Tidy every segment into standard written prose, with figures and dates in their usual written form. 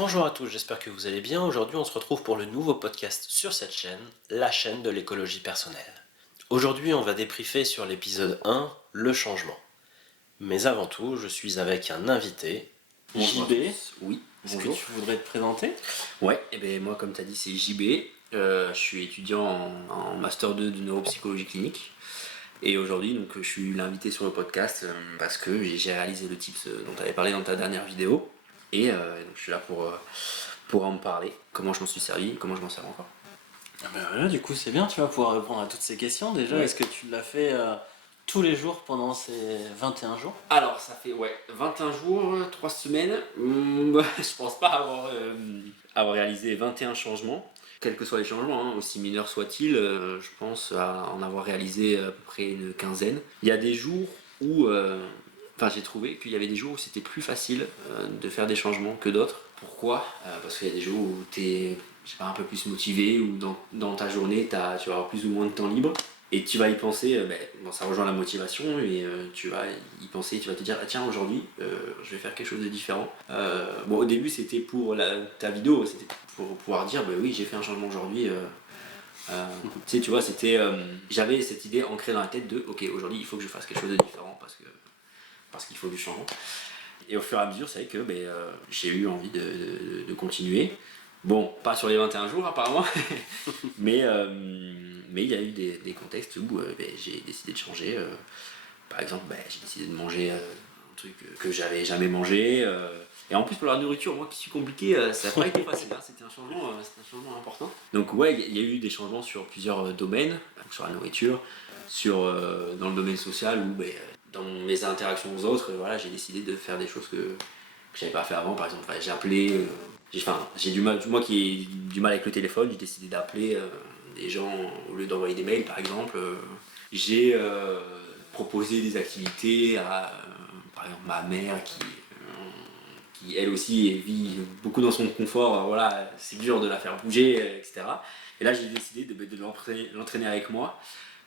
Bonjour à tous, j'espère que vous allez bien. Aujourd'hui, on se retrouve pour le nouveau podcast sur cette chaîne, la chaîne de l'écologie personnelle. Aujourd'hui, on va débriefer sur l'épisode 1, le changement. Mais avant tout, je suis avec un invité, Bonjour à JB. tous. Oui, Est-ce que bonjour. tu voudrais te présenter? Ouais, et ben moi comme tu as dit c'est JB, je suis étudiant en Master 2 de neuropsychologie clinique et aujourd'hui donc je suis l'invité sur le podcast parce que j'ai réalisé le tips dont tu avais parlé dans ta dernière vidéo et donc je suis là pour en parler, comment je m'en suis servi, comment je m'en sers encore. Ah ben voilà, du coup c'est bien, tu vas pouvoir répondre à toutes ces questions. Déjà, Ouais. est-ce que tu l'as fait tous les jours pendant ces 21 jours? Alors ça fait 21 jours, 3 semaines, je pense pas avoir réalisé 21 changements. Quels que soient les changements, hein, aussi mineurs soient-ils, je pense en avoir réalisé à peu près une quinzaine. Il y a des jours où, j'ai trouvé qu'il y avait des jours où c'était plus facile de faire des changements que d'autres. Pourquoi Parce qu'il y a des jours où tu es un peu plus motivé, ou dans ta journée tu vas avoir plus ou moins de temps libre. Et tu vas y penser, ça rejoint la motivation, et tu vas y penser, tu vas te dire, ah tiens, aujourd'hui, je vais faire quelque chose de différent. Au début, c'était pour ta vidéo, c'était pour pouvoir dire, oui, j'ai fait un changement aujourd'hui. Tu vois, j'avais cette idée ancrée dans la tête de, ok, aujourd'hui, il faut que je fasse quelque chose de différent parce qu'il faut du changement. Et au fur et à mesure, c'est vrai que j'ai eu envie de continuer. Bon, pas sur les 21 jours apparemment, mais il y a eu des contextes où j'ai décidé de changer. Par exemple, j'ai décidé de manger un truc que j'avais jamais mangé. Et en plus, pour la nourriture, moi qui suis compliqué, ça n'a pas été facile. Hein. C'était un changement important. Donc ouais, il y a eu des changements sur plusieurs domaines, sur la nourriture, dans le domaine social, où dans mes interactions aux autres, j'ai décidé de faire des choses que j'avais pas fait avant. Par exemple, j'ai appelé. J'ai du mal, moi qui ai du mal avec le téléphone, j'ai décidé d'appeler des gens au lieu d'envoyer des mails par exemple. J'ai proposé des activités à par exemple ma mère qui elle aussi vit beaucoup dans son confort, c'est dur de la faire bouger, etc. Et là j'ai décidé de l'entraîner avec moi.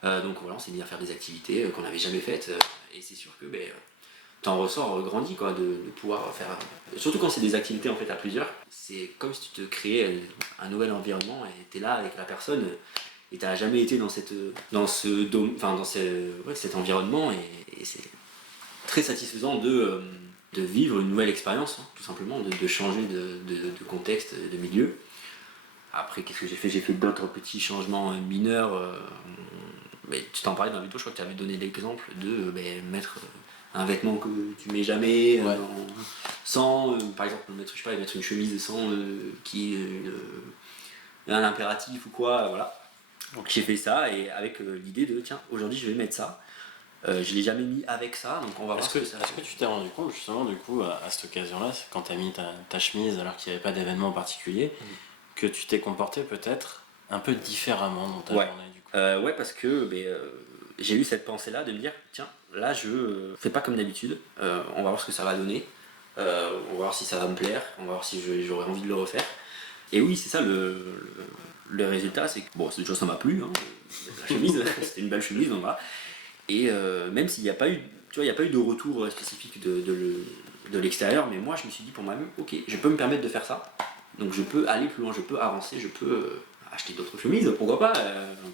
Donc voilà, on s'est mis à faire des activités qu'on n'avait jamais faites, et c'est sûr que t'en ressors grandi quoi, de pouvoir faire. Surtout quand c'est des activités en fait à plusieurs, c'est comme si tu te créais un nouvel environnement et t'es là avec la personne et t'as jamais été dans cet environnement, et c'est très satisfaisant de vivre une nouvelle expérience, hein, tout simplement, de changer de contexte, de milieu. Après, qu'est-ce que j'ai fait? J'ai fait d'autres petits changements mineurs. Mais tu t'en parlais dans la vidéo, je crois que tu avais donné l'exemple de mettre un vêtement que tu mets jamais, sans, par exemple, mettre une chemise sans un impératif ou quoi, voilà. Donc j'ai fait ça, et avec l'idée de, tiens, aujourd'hui je vais mettre ça. Je l'ai jamais mis avec ça, donc on va voir Est-ce que tu t'es rendu compte justement du coup à cette occasion-là, quand tu as mis ta chemise alors qu'il n'y avait pas d'événement particulier, que tu t'es comporté peut-être un peu différemment dans ta journée du coup? Ouais, parce que j'ai eu cette pensée-là de me dire, tiens, là je fais pas comme d'habitude, on va voir ce que ça va donner, on va voir si ça va me plaire, on va voir si j'aurais envie de le refaire. Et oui, c'est ça le résultat, c'est que cette chose ça m'a plu, hein, la chemise, c'était une belle chemise, donc voilà. Et même s'il n'y a pas eu, tu vois, il n'y a pas eu de retour spécifique de l'extérieur, mais moi je me suis dit pour moi-même, ok, je peux me permettre de faire ça, donc je peux aller plus loin, je peux avancer, je peux acheter d'autres chemises, pourquoi pas,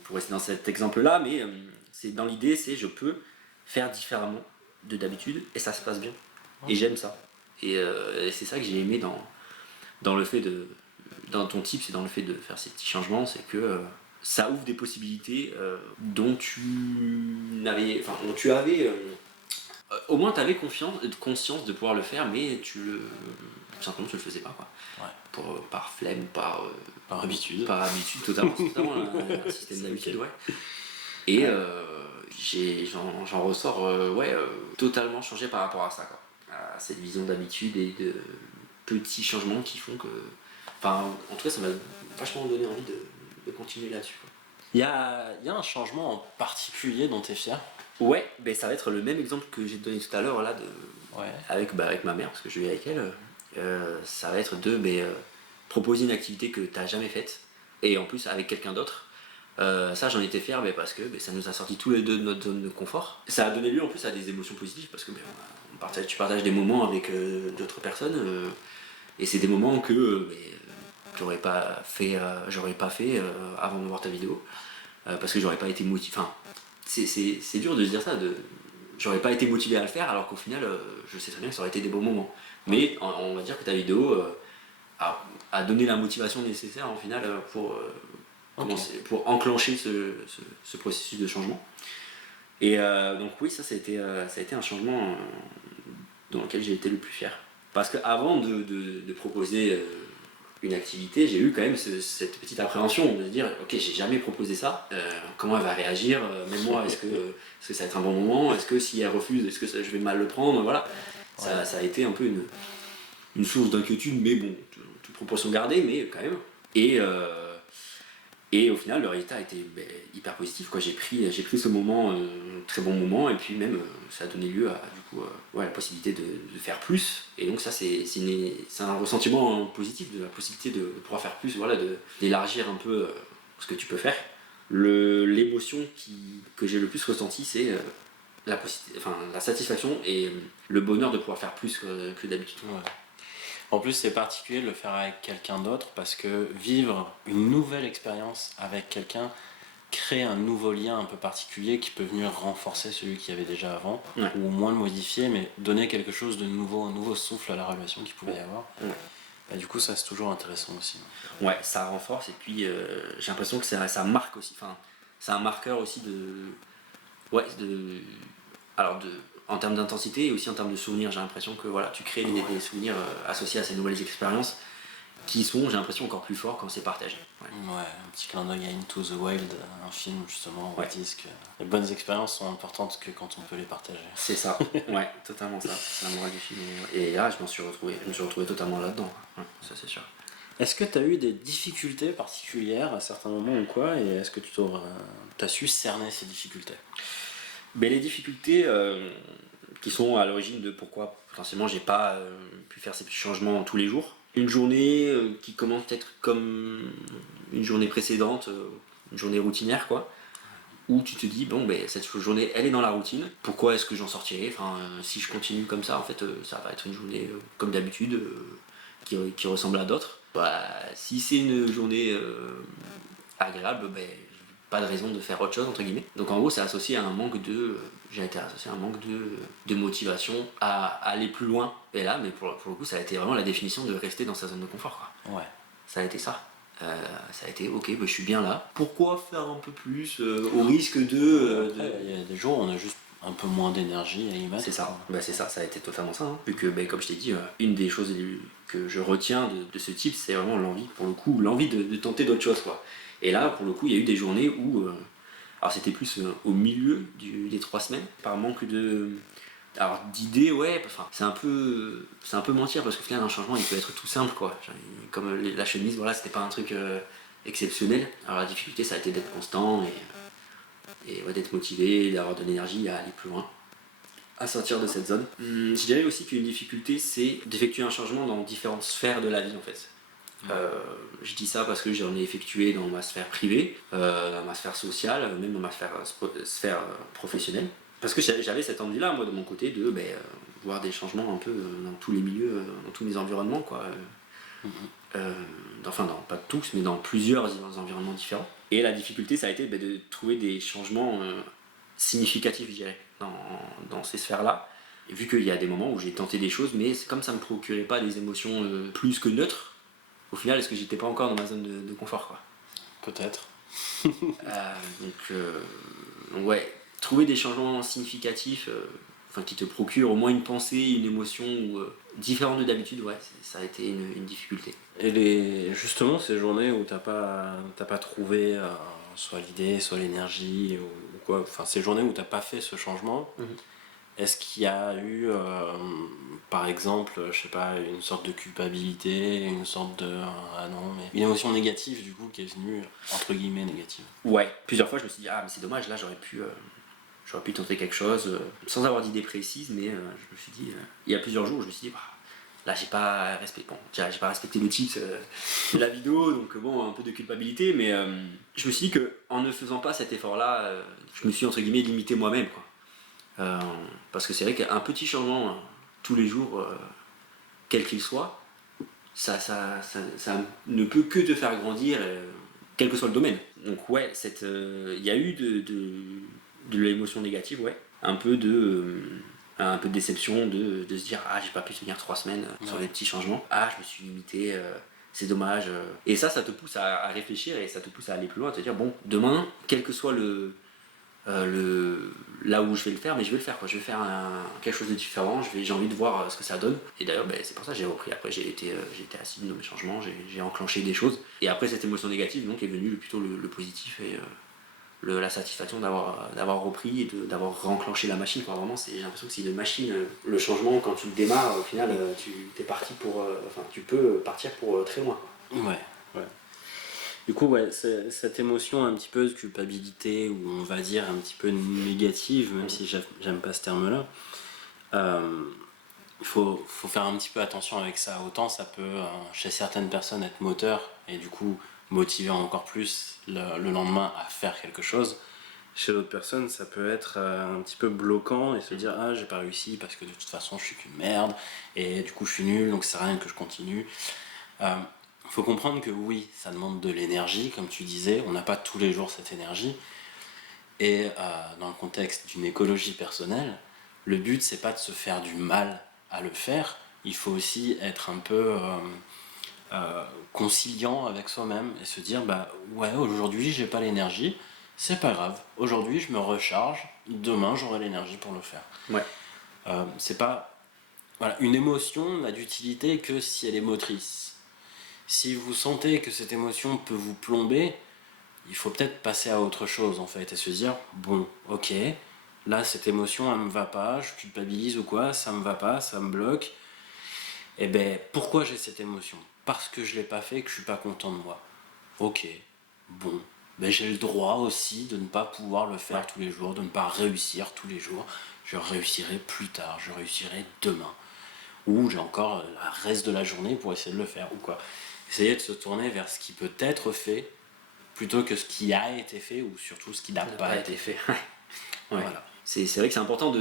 pour rester dans cet exemple-là, mais c'est dans l'idée, c'est je peux faire différemment de d'habitude, et ça se passe bien, et j'aime ça. Et c'est ça que j'ai aimé dans le fait dans ton tip, c'est dans le fait de faire ces petits changements, c'est que ça ouvre des possibilités dont tu avais au moins tu avais conscience de pouvoir le faire, mais tout simplement tu le faisais pas quoi. Ouais. Par flemme, Par habitude. Par habitude, totalement, un système d'habitude, ouais. Et j'en ressors totalement changé par rapport à ça quoi. À cette vision d'habitude et de petits changements qui font que. Enfin, en tout cas, ça m'a vachement donné envie de continuer là-dessus. Il y a un changement en particulier dont tu es fier? Ouais, ça va être le même exemple que j'ai donné tout à l'heure là, avec ma mère, parce que je vis avec elle. Ça va être de proposer une activité que tu n'as jamais faite, et en plus avec quelqu'un d'autre. Ça, j'en étais fier parce que ça nous a sorti tous les deux de notre zone de confort. Ça a donné lieu en plus à des émotions positives parce que tu partages des moments avec d'autres personnes. Et c'est des moments que j'aurais pas fait, avant de voir ta vidéo, parce que j'aurais pas été motivé. Enfin, c'est dur de se dire ça, j'aurais pas été motivé à le faire, alors qu'au final, je sais très bien que ça aurait été des beaux moments. Mais on va dire que ta vidéo a donné la motivation nécessaire, en final, pour enclencher ce processus de changement. Et donc oui, ça a été un changement dans lequel j'ai été le plus fier. Parce qu'avant de proposer une activité, j'ai eu quand même cette petite appréhension de se dire ok, j'ai jamais proposé ça, comment elle va réagir, même moi, est-ce que ça va être un bon moment, est-ce que si elle refuse, est-ce que je vais mal le prendre, voilà. Ouais. Ça a été un peu une source d'inquiétude, mais bon, toute proportion gardée, mais quand même. Et au final, le résultat a été hyper positif, quoi. J'ai pris ce moment, très bon moment, et puis même ça a donné lieu à la possibilité de faire plus. Et donc ça, c'est un ressentiment positif de la possibilité de pouvoir faire plus, voilà, d'élargir un peu ce que tu peux faire. L'émotion que j'ai le plus ressentie, c'est la satisfaction et le bonheur de pouvoir faire plus que d'habitude. Ouais. En plus, c'est particulier de le faire avec quelqu'un d'autre parce que vivre une nouvelle expérience avec quelqu'un crée un nouveau lien un peu particulier qui peut venir renforcer celui qu'il y avait déjà avant, ouais. Ou au moins le modifier, mais donner quelque chose de nouveau, un nouveau souffle à la relation qu'il pouvait y avoir. Ouais. Et du coup, ça c'est toujours intéressant aussi. Ouais, ça renforce et puis j'ai l'impression que ça marque aussi. Enfin, c'est un marqueur aussi en termes d'intensité et aussi en termes de souvenirs. J'ai l'impression que voilà, tu crées des souvenirs associés à ces nouvelles expériences qui sont, j'ai l'impression, encore plus forts quand c'est partagé. Ouais, un petit clin d'œil à Into the Wild, un film justement où on dit que les bonnes expériences sont importantes que quand on peut les partager. C'est ça, ouais, totalement ça. C'est la morale du film. Et là, je me suis retrouvé totalement là-dedans. Ouais, ça c'est sûr. Est-ce que tu as eu des difficultés particulières à certains moments ou quoi, et est-ce que tu as su cerner ces difficultés? Mais les difficultés qui sont à l'origine de pourquoi potentiellement j'ai pas pu faire ces petits changements tous les jours. Une journée qui commence peut-être comme une journée précédente, une journée routinière quoi, où tu te dis bon ben cette journée elle est dans la routine, pourquoi est-ce que j'en sortirai, si je continue comme ça en fait ça va être une journée comme d'habitude qui ressemble à d'autres. Si c'est une journée agréable, pas de raison de faire autre chose entre guillemets. Donc en gros c'est associé à un manque j'ai été associé à un manque de motivation à aller plus loin. Et là, mais pour le coup, ça a été vraiment la définition de rester dans sa zone de confort, quoi. Ouais. Ça a été ça. Ça a été ok, je suis bien là. Pourquoi faire un peu plus au risque de. Il y a des jours où on a juste un peu moins d'énergie à y mettre. C'est ça. C'est ça. Ça a été totalement ça. Vu que, comme je t'ai dit, une des choses que je retiens de ce type, c'est vraiment l'envie, pour le coup, l'envie de tenter d'autres choses, quoi. Et là, pour le coup, il y a eu des journées où. Alors c'était plus au milieu des 3 semaines, par manque d'idées, ouais, c'est un peu mentir parce qu'au final un changement il peut être tout simple quoi. Comme la chemise, voilà, c'était pas un truc exceptionnel. Alors la difficulté ça a été d'être constant et d'être motivé, d'avoir de l'énergie à aller plus loin, à sortir de cette zone. Je dirais aussi qu'une difficulté c'est d'effectuer un changement dans différentes sphères de la vie en fait. Je dis ça parce que j'en ai effectué dans ma sphère privée, dans ma sphère sociale, même dans ma sphère professionnelle. Parce que j'avais cette envie-là, moi, de mon côté, de voir des changements un peu dans tous les milieux, dans tous mes environnements, quoi. Pas tous, mais dans plusieurs environnements différents. Et la difficulté, ça a été de trouver des changements significatifs, je dirais, dans ces sphères-là. Et vu qu'il y a des moments où j'ai tenté des choses, mais comme ça ne me procurait pas des émotions plus que neutres, au final, est-ce que j'étais pas encore dans ma zone de confort quoi. Peut-être. Ouais, trouver des changements significatifs, qui te procurent au moins une pensée, une émotion différente de d'habitude, ouais, ça a été une difficulté. Et justement, ces journées où t'as pas trouvé soit l'idée, soit l'énergie ou quoi, ces journées où t'as pas fait ce changement. Est-ce qu'il y a eu, par exemple, je sais pas, une sorte de culpabilité, une sorte de une émotion négative du coup qui est venue entre guillemets négative? Ouais, plusieurs fois je me suis dit mais c'est dommage, là j'aurais pu tenter quelque chose sans avoir d'idée précise, mais je me suis dit il y a plusieurs jours où je me suis dit là j'ai pas respecté le titre de la vidéo, donc un peu de culpabilité, mais je me suis dit que en ne faisant pas cet effort là, je me suis entre guillemets limité moi-même quoi. Parce que c'est vrai qu'un petit changement tous les jours, quel qu'il soit, ça ne peut que te faire grandir, quel que soit le domaine. Donc ouais, il y a eu de l'émotion négative, ouais. Un peu de déception de se dire ah j'ai pas pu tenir 3 semaines sur des petits changements. Ah je me suis limité, c'est dommage. Et ça te pousse à réfléchir et ça te pousse à aller plus loin, à te dire bon demain, quel que soit là où je vais le faire, mais je vais le faire quoi. Je vais faire quelque chose de différent, j'ai envie de voir ce que ça donne. Et d'ailleurs c'est pour ça que j'ai repris. Après j'ai été assidu dans mes changements, j'ai enclenché des choses. Et après cette émotion négative donc est venue plutôt le positif et la satisfaction d'avoir repris et d'avoir réenclenché la machine quoi. Vraiment j'ai l'impression que c'est une machine. Le changement quand tu le démarres au final tu es parti pour tu peux partir pour très loin quoi. Ouais. Du coup, ouais, cette émotion un petit peu de culpabilité, ou on va dire un petit peu négative, même si j'aime pas ce terme-là, il faut faire un petit peu attention avec ça. Autant ça peut, chez certaines personnes, être moteur, et du coup motiver encore plus le lendemain à faire quelque chose. Chez d'autres personnes, ça peut être un petit peu bloquant et se dire ah j'ai pas réussi parce que de toute façon je suis qu'une merde, et du coup je suis nul, donc ça sert à rien que je continue. Il faut comprendre que oui, ça demande de l'énergie, comme tu disais, on n'a pas tous les jours cette énergie. Et dans le contexte d'une écologie personnelle, le but c'est pas de se faire du mal à le faire, il faut aussi être un peu conciliant avec soi-même et se dire bah ouais, aujourd'hui j'ai pas l'énergie, c'est pas grave, aujourd'hui je me recharge, demain j'aurai l'énergie pour le faire. Ouais. C'est pas. Voilà, une émotion n'a d'utilité que si elle est motrice. Si vous sentez que cette émotion peut vous plomber, il faut peut-être passer à autre chose en fait et se dire bon, ok, là cette émotion elle me va pas, je culpabilise ou quoi, ça me va pas, ça me bloque. Et ben pourquoi j'ai cette émotion? Parce que je l'ai pas fait, que je suis pas content de moi. Ok, bon, ben j'ai le droit aussi de ne pas pouvoir le faire tous les jours, de ne pas réussir tous les jours. Je réussirai plus tard, je réussirai demain. Ou j'ai encore le reste de la journée pour essayer de le faire ou quoi. Essayer de se tourner vers ce qui peut être fait plutôt que ce qui a été fait ou surtout ce qui n'a pas été fait. Ouais. Voilà. C'est vrai que c'est important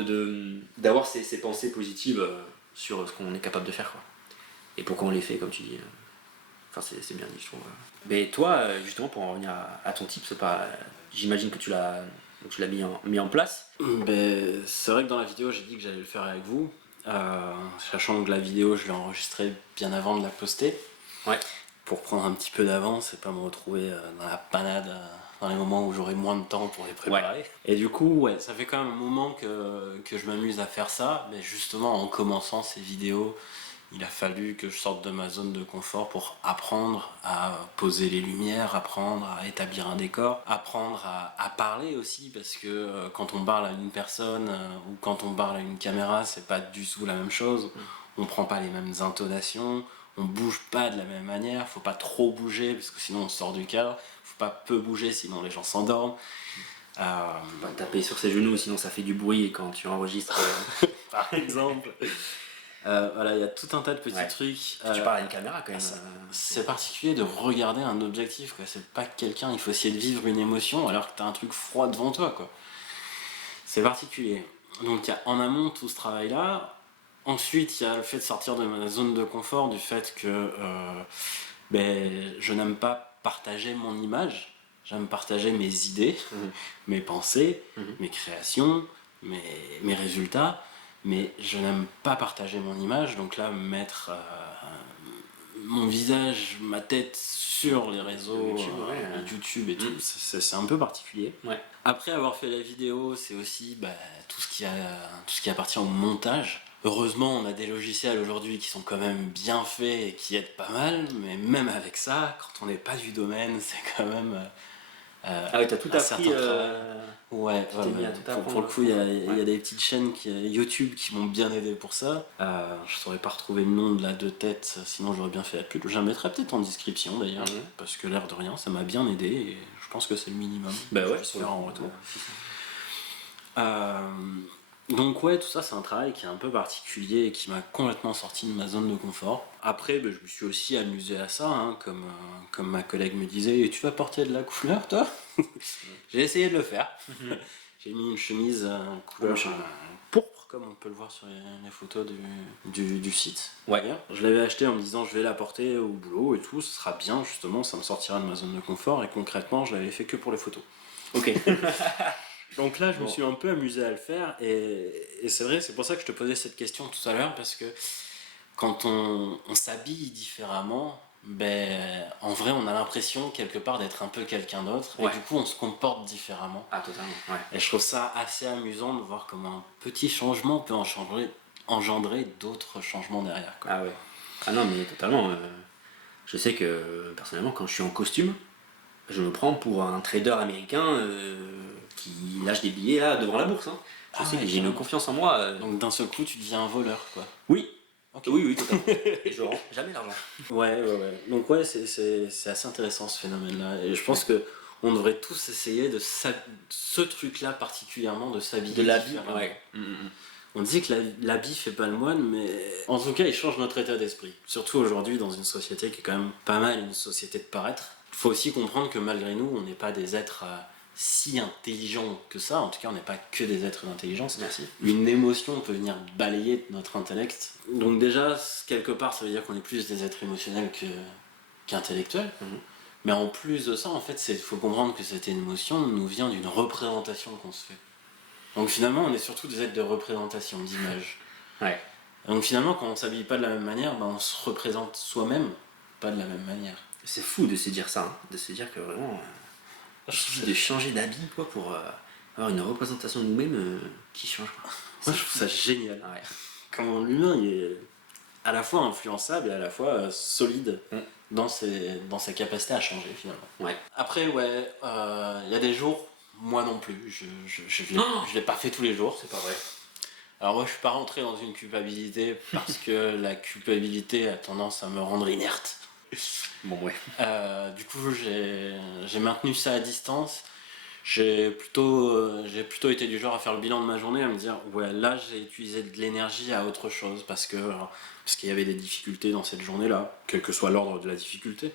d'avoir ces pensées positives sur ce qu'on est capable de faire quoi. Et pourquoi on les fait comme tu dis. Enfin c'est bien dit je trouve. Mais toi justement pour en revenir à ton type, c'est pas. J'imagine que tu l'as mis en place. Ben, c'est vrai que dans la vidéo j'ai dit que j'allais le faire avec vous, sachant que la vidéo je l'ai enregistrée bien avant de la poster. Ouais. Pour prendre un petit peu d'avance et pas me retrouver dans la panade dans les moments où j'aurai moins de temps pour les préparer. Ouais. Et du coup, ouais, ça fait quand même un moment que je m'amuse à faire ça, mais justement en commençant ces vidéos, il a fallu que je sorte de ma zone de confort pour apprendre à poser les lumières, apprendre à établir un décor, apprendre à parler aussi, parce que quand on parle à une personne ou quand on parle à une caméra, c'est pas du tout la même chose. On prend pas les mêmes intonations, on bouge pas de la même manière, faut pas trop bouger parce que sinon on sort du cadre, faut pas peu bouger sinon les gens s'endorment. Faut pas taper sur ses genoux sinon ça fait du bruit quand tu enregistres. Par exemple. Voilà, il y a tout un tas de petits trucs. Tu parles à une caméra quand même. C'est particulier de regarder un objectif, quoi. C'est pas quelqu'un, il faut essayer de vivre une émotion alors que t'as un truc froid devant toi, quoi. C'est particulier. Donc il y a en amont tout ce travail-là. Ensuite, il y a le fait de sortir de ma zone de confort, du fait que je n'aime pas partager mon image. J'aime partager mes idées, mes pensées, mes créations, mes résultats. Mais je n'aime pas partager mon image, donc là, mettre mon visage, ma tête sur les réseaux, YouTube et tout, c'est un peu particulier. Ouais. Après avoir fait la vidéo, c'est aussi tout ce qui appartient au montage. Heureusement, on a des logiciels aujourd'hui qui sont quand même bien faits et qui aident pas mal, mais même avec ça, quand on n'est pas du domaine, c'est quand même... ah oui, t'as tout appris. Ouais, pour le coup, il y a des petites chaînes YouTube qui m'ont bien aidé pour ça. Je saurais pas retrouver le nom de la de tête, sinon j'aurais bien fait la pub. Je la mettrai peut-être en description d'ailleurs, parce que l'air de rien, ça m'a bien aidé et je pense que c'est le minimum. Bah ouais, je vais faire en retour. Donc ouais, tout ça c'est un travail qui est un peu particulier et qui m'a complètement sorti de ma zone de confort. Après, je me suis aussi amusé à ça, hein, comme ma collègue me disait, et tu vas porter de la couleur toi? J'ai essayé de le faire. J'ai mis une chemise couleur pourpre, comme on peut le voir sur les photos du site. Ouais. D'ailleurs. Je l'avais acheté en me disant je vais la porter au boulot et tout, ce sera bien justement, ça me sortira de ma zone de confort, et concrètement je l'avais fait que pour les photos. Ok. Donc là je me suis un peu amusé à le faire, et c'est vrai, c'est pour ça que je te posais cette question tout à l'heure, parce que quand on s'habille différemment, en vrai on a l'impression quelque part d'être un peu quelqu'un d'autre, et du coup on se comporte différemment. Ah, totalement, ouais. Et je trouve ça assez amusant de voir comment un petit changement peut engendrer d'autres changements derrière, quoi. Ah ouais. Ah non, mais totalement. Je sais que personnellement, quand je suis en costume, je me prends pour un trader américain qui lâche des billets là devant la bourse. Hein. Je sais que j'ai une confiance en moi. Donc d'un seul coup tu deviens un voleur, quoi. Oui. Okay. Oui, totalement. Et je rends jamais l'argent. Ouais. Donc ouais, c'est assez intéressant ce phénomène-là. Et je pense que on devrait tous essayer de ce truc-là particulièrement, de s'habiller. De l'habit, différemment. ouais. On dit que l'habit fait pas le moine, mais en tout cas il change notre état d'esprit. Surtout aujourd'hui dans une société qui est quand même pas mal une société de paraître. Il faut aussi comprendre que malgré nous, on n'est pas des êtres si intelligents que ça. En tout cas, on n'est pas que des êtres d'intelligence. Merci. Une émotion peut venir balayer notre intellect. Donc déjà, quelque part, ça veut dire qu'on est plus des êtres émotionnels qu'intellectuels. Mais en plus de ça, en fait, il faut comprendre que cette émotion nous vient d'une représentation qu'on se fait. Donc finalement, on est surtout des êtres de représentation, d'image. Ouais. Donc finalement, quand on s'habille pas de la même manière, on se représente soi-même pas de la même manière. C'est fou de se dire ça, hein. De se dire que vraiment, il suffit de changer d'habit quoi, pour avoir une représentation de nous-mêmes qui change. Quoi. Moi, je trouve ça génial. Ouais. Comment l'humain il est à la fois influençable et à la fois solide dans ses capacités à changer finalement. Ouais. Après, y a des jours, moi non plus, je l'ai pas fait tous les jours. C'est pas vrai. Alors moi je suis pas rentré dans une culpabilité parce que la culpabilité a tendance à me rendre inerte. Bon ouais. Du coup j'ai maintenu ça à distance. J'ai plutôt été du genre à faire le bilan de ma journée, à me dire ouais là j'ai utilisé de l'énergie à autre chose parce qu'il y avait des difficultés dans cette journée-là, quel que soit l'ordre de la difficulté.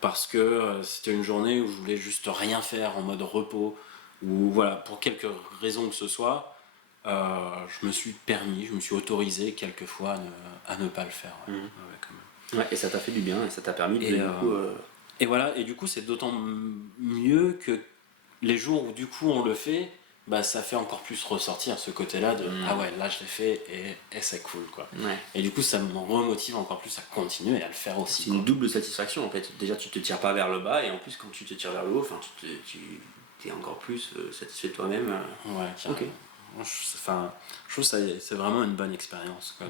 Parce que c'était une journée où je voulais juste rien faire en mode repos, ou voilà, pour quelque raison que ce soit, je me suis autorisé quelquefois à ne pas le faire. Ouais. Ouais, quand même. Ouais, et ça t'a fait du bien, et ça t'a permis de Et voilà, et du coup c'est d'autant mieux que les jours où du coup on le fait, ça fait encore plus ressortir ce côté-là de ah ouais là je l'ai fait et c'est cool quoi. Ouais. Et du coup ça me remotive encore plus à continuer et à le faire aussi. C'est une double satisfaction en fait. Déjà tu te tires pas vers le bas, et en plus quand tu te tires vers le haut, tu es encore plus satisfait de toi-même. Ouais, carrément. Ok. Je trouve que c'est vraiment une bonne expérience quoi,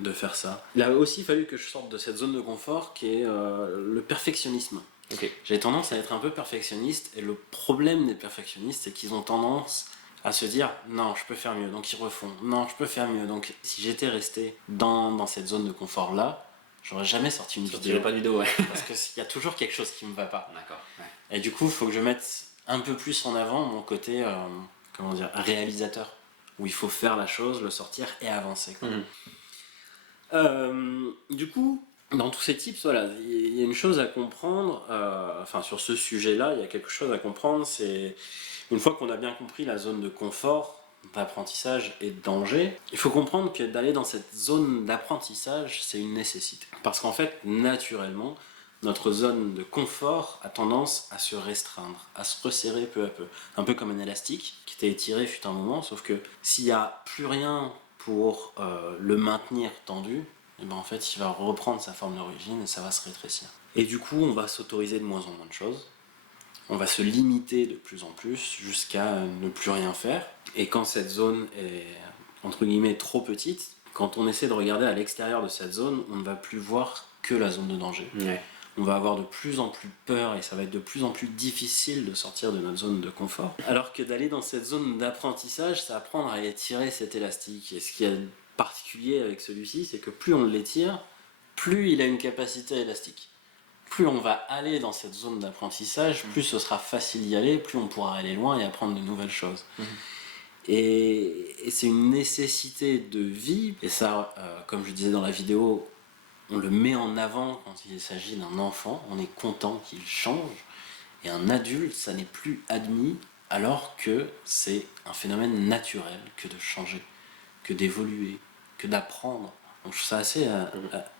de faire ça. Il a aussi fallu que je sorte de cette zone de confort qui est le perfectionnisme. Okay. J'ai tendance à être un peu perfectionniste, et le problème des perfectionnistes c'est qu'ils ont tendance à se dire non je peux faire mieux, donc ils refont, non je peux faire mieux. Donc si j'étais resté dans cette zone de confort là, j'aurais jamais sorti une vidéo. Pas de vidéo, ouais. Parce qu'il y a toujours quelque chose qui me va pas. D'accord. Ouais. Et du coup il faut que je mette un peu plus en avant mon côté réalisateur, où il faut faire la chose, le sortir et avancer quoi. Du coup dans tous ces tips, voilà, il y a une chose à comprendre, sur ce sujet-là, il y a quelque chose à comprendre, c'est une fois qu'on a bien compris la zone de confort, d'apprentissage et de danger, il faut comprendre que d'aller dans cette zone d'apprentissage, c'est une nécessité. Parce qu'en fait, naturellement, notre zone de confort a tendance à se restreindre, à se resserrer peu à peu. Un peu comme un élastique qui était étiré fut un moment, sauf que s'il n'y a plus rien pour le maintenir tendu, et en fait il va reprendre sa forme d'origine et ça va se rétrécir. Et du coup on va s'autoriser de moins en moins de choses, on va se limiter de plus en plus jusqu'à ne plus rien faire. Et quand cette zone est entre guillemets trop petite, quand on essaie de regarder à l'extérieur de cette zone, on ne va plus voir que la zone de danger. Ouais. On va avoir de plus en plus peur et ça va être de plus en plus difficile de sortir de notre zone de confort. Alors que d'aller dans cette zone d'apprentissage, c'est apprendre à étirer cet élastique. Et ce qui est particulier avec celui-ci, c'est que plus on l'étire, plus il a une capacité élastique. Plus on va aller dans cette zone d'apprentissage, plus ce sera facile d'y aller, plus on pourra aller loin et apprendre de nouvelles choses. Et c'est une nécessité de vie, et ça, comme je disais dans la vidéo, on le met en avant quand il s'agit d'un enfant, on est content qu'il change, et un adulte, ça n'est plus admis, alors que c'est un phénomène naturel que de changer. que d'évoluer, que d'apprendre. Donc je trouve ça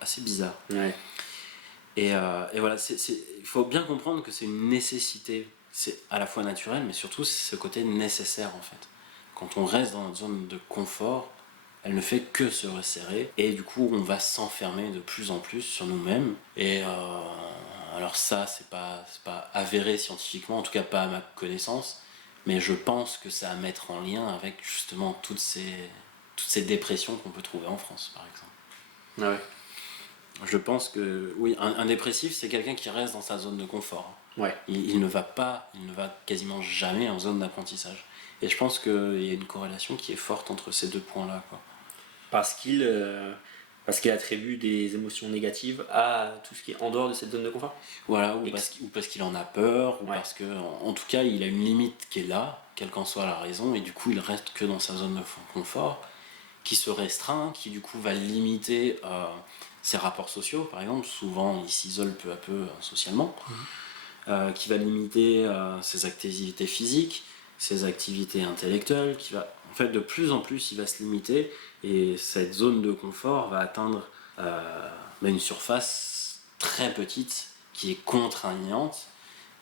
assez bizarre. Ouais. Et voilà, il faut bien comprendre que c'est une nécessité. C'est à la fois naturel, mais surtout c'est ce côté nécessaire en fait. Quand on reste dans notre zone de confort, elle ne fait que se resserrer. Et du coup, on va s'enfermer de plus en plus sur nous-mêmes. Et alors ça, c'est pas avéré scientifiquement, en tout cas pas à ma connaissance. Mais je pense que ça a à mettre en lien avec justement toutes ces dépressions qu'on peut trouver en France, par exemple. Ah ouais. Je pense que oui, un dépressif, c'est quelqu'un qui reste dans sa zone de confort. Ouais. Il ne va quasiment jamais en zone d'apprentissage. Et je pense qu'il y a une corrélation qui est forte entre ces deux points-là, quoi. Parce qu'il attribue des émotions négatives à tout ce qui est en dehors de cette zone de confort. Voilà, ou parce qu'il en a peur, ou Ouais. parce que, en tout cas, il a une limite qui est là, quelle qu'en soit la raison, et du coup, il reste que dans sa zone de confort, qui se restreint, qui du coup va limiter ses rapports sociaux, par exemple. Souvent, il s'isole peu à peu socialement. Qui va limiter ses activités physiques, ses activités intellectuelles, en fait, de plus en plus, il va se limiter, et cette zone de confort va atteindre une surface très petite, qui est contraignante,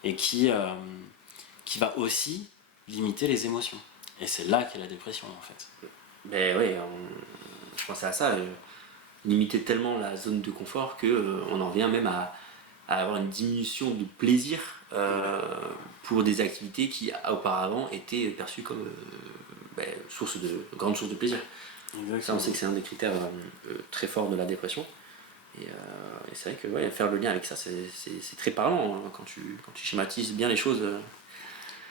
et qui va aussi limiter les émotions. Et c'est là qu'est la dépression, en fait. Ben oui, je pensais à ça. Limiter tellement la zone de confort qu'on en vient même à avoir une diminution de plaisir pour des activités qui auparavant étaient perçues comme grande source de plaisir. Exactement. Ça, on sait que c'est un des critères très forts de la dépression. Et c'est vrai que ouais, faire le lien avec ça, c'est très parlant hein, quand tu schématises bien les choses.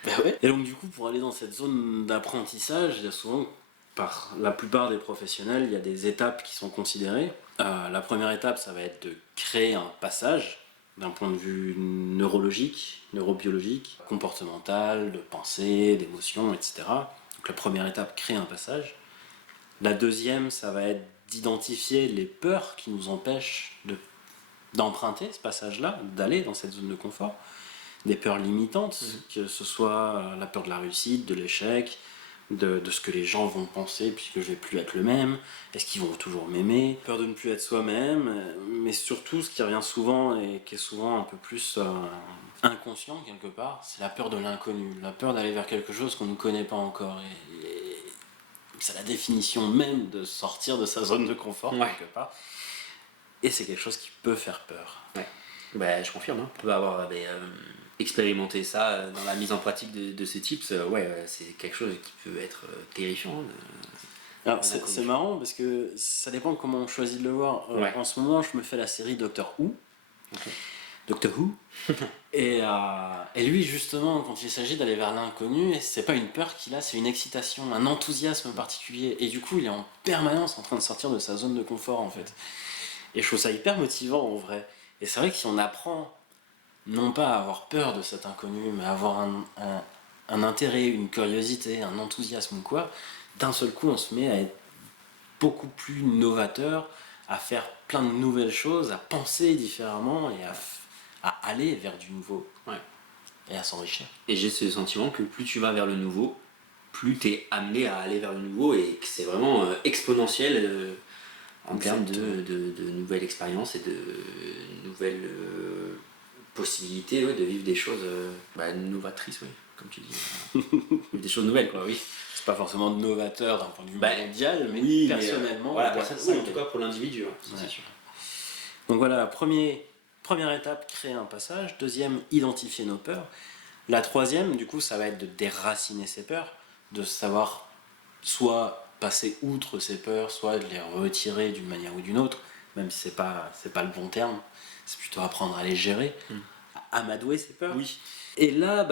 Ben ouais. Et donc du coup, pour aller dans cette zone d'apprentissage, il y a souvent, par la plupart des professionnels, il y a des étapes qui sont considérées. La première étape, ça va être de créer un passage d'un point de vue neurologique, neurobiologique, comportemental, de pensée, d'émotion, etc. Donc la première étape, créer un passage. La deuxième, ça va être d'identifier les peurs qui nous empêchent d'emprunter ce passage-là, d'aller dans cette zone de confort. Des peurs limitantes, que ce soit la peur de la réussite, de l'échec, de ce que les gens vont penser puisque je vais plus être le même, est-ce qu'ils vont toujours m'aimer, peur de ne plus être soi-même, mais surtout ce qui revient souvent et qui est souvent un peu plus inconscient quelque part, c'est la peur de l'inconnu, la peur d'aller vers quelque chose qu'on ne connaît pas encore, et c'est la définition même de sortir de sa zone de confort quelque part, et c'est quelque chose qui peut faire peur. Ouais. Ben, je confirme, hein. On peut avoir expérimenté ça dans la mise en pratique de ces tips, c'est quelque chose qui peut être terrifiant. Alors c'est marrant parce que ça dépend de comment on choisit de le voir. En ce moment, je me fais la série Doctor Who. Okay. Doctor Who. et lui, justement, quand il s'agit d'aller vers l'inconnu, c'est pas une peur qu'il a, c'est une excitation, un enthousiasme particulier. Et du coup, il est en permanence en train de sortir de sa zone de confort, en fait. Et je trouve ça hyper motivant, en vrai. Et c'est vrai que si on apprend non pas à avoir peur de cet inconnu, mais à avoir un intérêt, une curiosité, un enthousiasme ou quoi, d'un seul coup on se met à être beaucoup plus novateur, à faire plein de nouvelles choses, à penser différemment et à aller vers du nouveau. Ouais. Et à s'enrichir. Et j'ai ce sentiment que plus tu vas vers le nouveau, plus tu es amené à aller vers le nouveau et que c'est vraiment exponentiel en termes de nouvelles expériences et de nouvelles possibilités de vivre des choses novatrices, comme tu dis. Des choses nouvelles, quoi, oui. C'est pas forcément novateur d'un point de vue mondial, mais personnellement. En tout cas pour l'individu, c'est sûr. Donc voilà, première étape, créer un passage. Deuxième, identifier nos peurs. La troisième, du coup, ça va être de déraciner ces peurs, de savoir soit passer outre ces peurs, soit de les retirer d'une manière ou d'une autre, même si c'est pas le bon terme, c'est plutôt apprendre à les gérer, à amadouer ces peurs. Oui. Et là,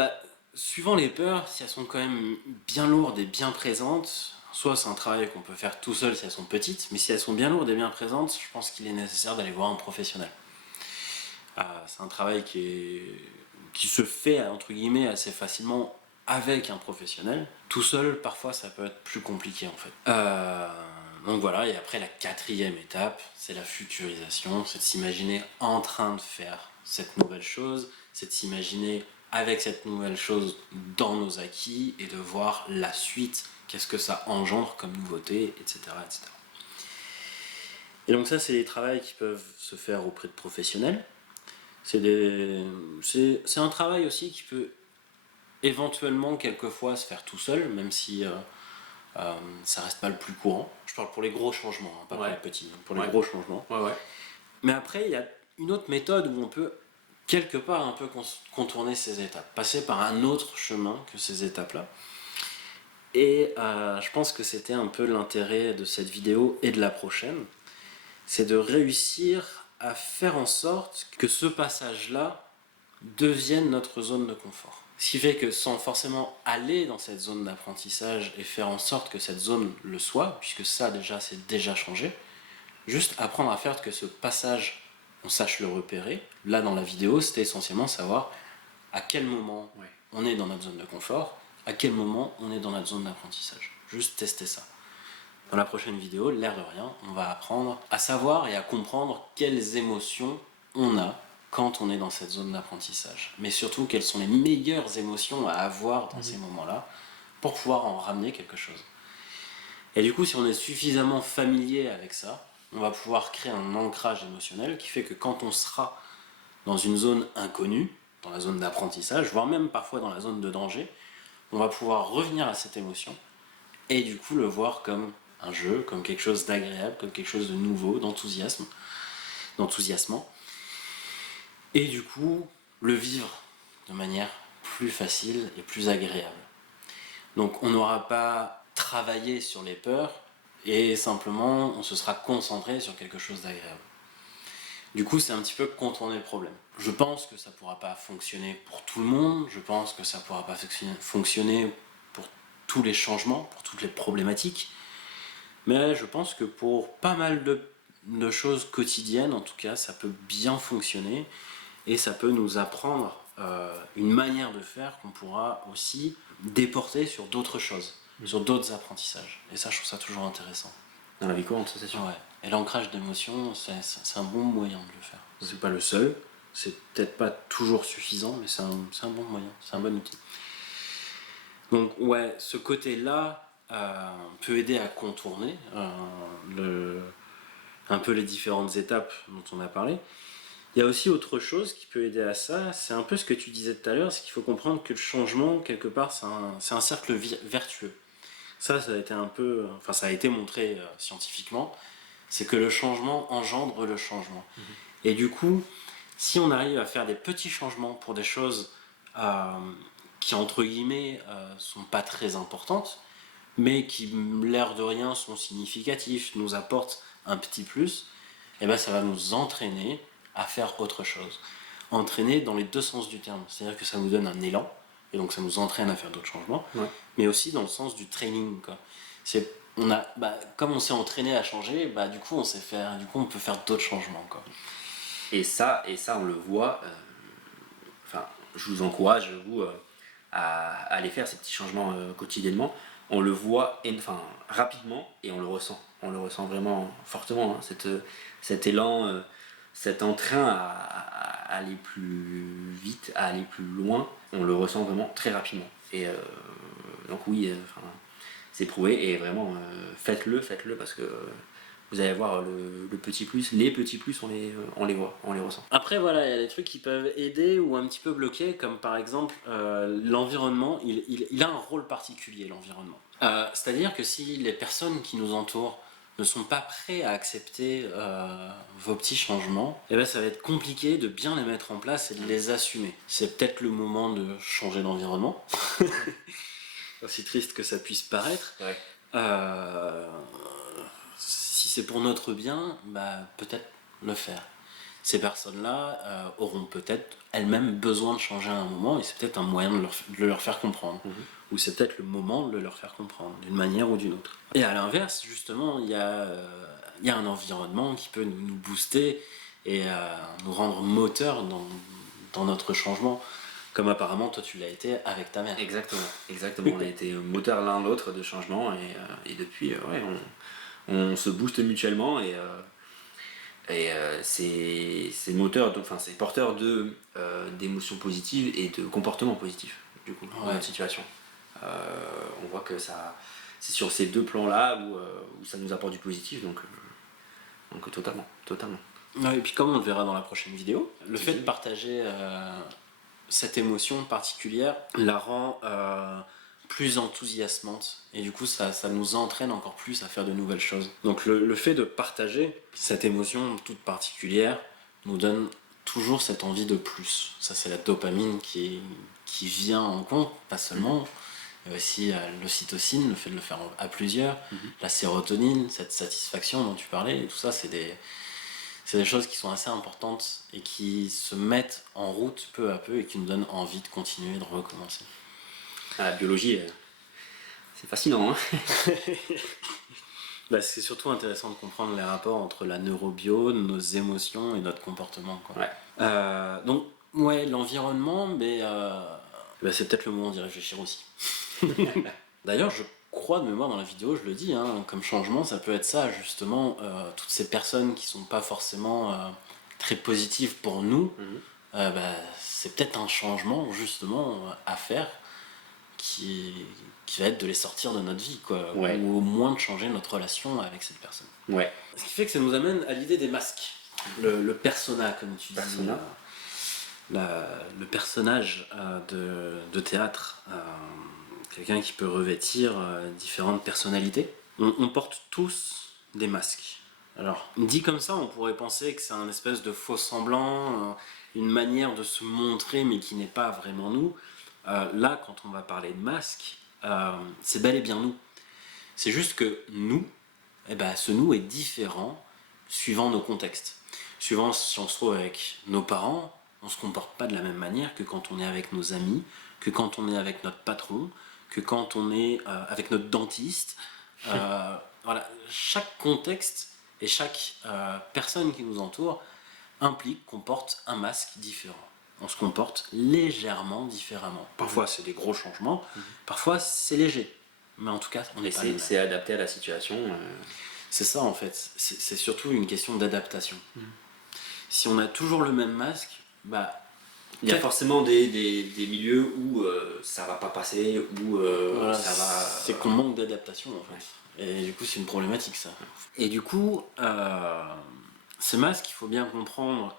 suivant les peurs, si elles sont quand même bien lourdes et bien présentes, soit c'est un travail qu'on peut faire tout seul si elles sont petites, mais si elles sont bien lourdes et bien présentes, je pense qu'il est nécessaire d'aller voir un professionnel. C'est un travail qui se fait entre guillemets assez facilement avec un professionnel. Tout seul, parfois, ça peut être plus compliqué en fait. Donc voilà, et après la quatrième étape, c'est la futurisation, c'est de s'imaginer en train de faire cette nouvelle chose, c'est de s'imaginer avec cette nouvelle chose dans nos acquis et de voir la suite qu'est-ce que ça engendre comme nouveauté, etc., etc. Et donc ça, c'est des travaux qui peuvent se faire auprès de professionnels. C'est un travail aussi qui peut éventuellement, quelquefois, se faire tout seul, même si ça reste pas le plus courant. Je parle pour les gros changements, hein, pas pour les petits, pour les gros changements. Mais après, il y a une autre méthode où on peut quelque part un peu contourner ces étapes, passer par un autre chemin que ces étapes-là. Et je pense que c'était un peu l'intérêt de cette vidéo et de la prochaine, c'est de réussir à faire en sorte que ce passage-là devienne notre zone de confort. Ce qui fait que sans forcément aller dans cette zone d'apprentissage et faire en sorte que cette zone le soit, puisque ça déjà c'est déjà changé, juste apprendre à faire que ce passage, on sache le repérer. Là dans la vidéo, c'était essentiellement savoir à quel moment on est dans notre zone de confort, à quel moment on est dans notre zone d'apprentissage. Juste tester ça. Dans la prochaine vidéo, l'air de rien, on va apprendre à savoir et à comprendre quelles émotions on a quand on est dans cette zone d'apprentissage. Mais surtout, quelles sont les meilleures émotions à avoir dans ces moments-là pour pouvoir en ramener quelque chose. Et du coup, si on est suffisamment familier avec ça, on va pouvoir créer un ancrage émotionnel qui fait que quand on sera dans une zone inconnue, dans la zone d'apprentissage, voire même parfois dans la zone de danger, on va pouvoir revenir à cette émotion et du coup le voir comme un jeu, comme quelque chose d'agréable, comme quelque chose de nouveau, d'enthousiasmant. Et du coup, le vivre de manière plus facile et plus agréable. Donc on n'aura pas travaillé sur les peurs et simplement on se sera concentré sur quelque chose d'agréable. Du coup, c'est un petit peu contourner le problème. Je pense que ça ne pourra pas fonctionner pour tout le monde, je pense que ça ne pourra pas fonctionner pour tous les changements, pour toutes les problématiques, mais je pense que pour pas mal de choses quotidiennes, en tout cas, ça peut bien fonctionner et ça peut nous apprendre une manière de faire qu'on pourra aussi déporter sur d'autres choses, sur d'autres apprentissages. Et ça, je trouve ça toujours intéressant. Dans la vie courante, c'est sûr. Ouais. Et l'ancrage d'émotions, c'est un bon moyen de le faire. C'est pas le seul, c'est peut-être pas toujours suffisant, mais c'est un bon moyen, c'est un bon outil. Donc ouais, ce côté-là peut aider à contourner un peu les différentes étapes dont on a parlé. Il y a aussi autre chose qui peut aider à ça, c'est un peu ce que tu disais tout à l'heure, c'est qu'il faut comprendre que le changement, quelque part, c'est un cercle vertueux. Ça a été ça a été montré scientifiquement, c'est que le changement engendre le changement. Et du coup, si on arrive à faire des petits changements pour des choses qui, entre guillemets, sont pas très importantes, mais qui, l'air de rien, sont significatifs, nous apportent un petit plus, et ben ça va nous entraîner à faire autre chose. Entraîner dans les deux sens du terme, c'est-à-dire que ça nous donne un élan, et donc ça nous entraîne à faire d'autres changements, mais aussi dans le sens du training, quoi. Comme on s'est entraîné à changer, du coup on peut faire d'autres changements, quoi. Et ça on le voit, je vous encourage à aller faire ces petits changements quotidiennement. On le voit rapidement et on le ressent vraiment fortement, hein, cet élan, cet entrain à aller plus vite, à aller plus loin, on le ressent vraiment très rapidement. Et donc oui, c'est prouvé et vraiment faites-le parce que vous allez voir le petit plus, les petits plus on les voit, on les ressent. Après voilà, il y a des trucs qui peuvent aider ou un petit peu bloquer, comme par exemple l'environnement, il a un rôle particulier, l'environnement. C'est-à-dire que si les personnes qui nous entourent ne sont pas prêts à accepter vos petits changements, eh ben ça va être compliqué de bien les mettre en place et de les assumer. C'est peut-être le moment de changer d'environnement, aussi triste que ça puisse paraître. Si c'est pour notre bien, peut-être le faire. Ces personnes-là auront peut-être elles-mêmes besoin de changer à un moment et c'est peut-être un moyen de leur faire comprendre. Ou c'est peut-être le moment de leur faire comprendre, d'une manière ou d'une autre. Et à l'inverse, justement, il y a un environnement qui peut nous booster et nous rendre moteurs dans notre changement, comme apparemment toi tu l'as été avec ta mère. Exactement. On a été moteurs l'un l'autre de changement et depuis, on se booste mutuellement et c'est moteur, c'est porteur d'émotions positives et de comportements positifs du coup dans notre situation. On voit que ça c'est sur ces deux plans-là où ça nous apporte du positif, donc totalement. Ouais, et puis comme on le verra dans la prochaine vidéo, le fait de partager cette émotion particulière la rend plus enthousiasmante et du coup ça nous entraîne encore plus à faire de nouvelles choses. Donc le fait de partager cette émotion toute particulière nous donne toujours cette envie de plus. Ça c'est la dopamine qui vient en compte, pas seulement. Il y a aussi l'ocytocine, le fait de le faire à plusieurs, la sérotonine, cette satisfaction dont tu parlais, et tout ça c'est des choses qui sont assez importantes et qui se mettent en route peu à peu et qui nous donnent envie de continuer, de recommencer. La biologie, c'est fascinant. Hein. Bah, c'est surtout intéressant de comprendre les rapports entre la neurobio, nos émotions et notre comportement. Quoi. Ouais. Donc, ouais, l'environnement, mais bah, c'est peut-être le moment d'y réfléchir aussi. D'ailleurs, je crois de mémoire dans la vidéo, je le dis, hein, comme changement, ça peut être ça, justement, toutes ces personnes qui sont pas forcément très positives pour nous, bah, c'est peut-être un changement, justement, à faire qui va être de les sortir de notre vie, quoi, Ouais. ou au moins de changer notre relation avec cette personne. Ouais. Ce qui fait que ça nous amène à l'idée des masques, le persona, comme tu dis, le personnage de théâtre, quelqu'un qui peut revêtir différentes personnalités. On porte tous des masques. Alors, dit comme ça, on pourrait penser que c'est un espèce de faux semblant, une manière de se montrer, mais qui n'est pas vraiment nous. Là, quand on va parler de masque, c'est bel et bien nous. C'est juste que nous, ce nous est différent suivant nos contextes. Suivant si on se trouve avec nos parents, on se comporte pas de la même manière que quand on est avec nos amis, que quand on est avec notre patron, que quand on est avec notre dentiste. Voilà, chaque contexte et chaque personne qui nous entoure implique qu'on porte un masque différent. On se comporte légèrement différemment. Parfois c'est des gros changements, parfois c'est léger. Mais en tout cas, on n'est pas les mêmes. C'est adapté à la situation. C'est ça en fait, c'est surtout une question d'adaptation. Si on a toujours le même masque, bah, il y a forcément des milieux où ça va pas passer, où voilà, ça va... C'est qu'on manque d'adaptation en fait. Et du coup c'est une problématique ça. Et du coup, ces masques, il faut bien comprendre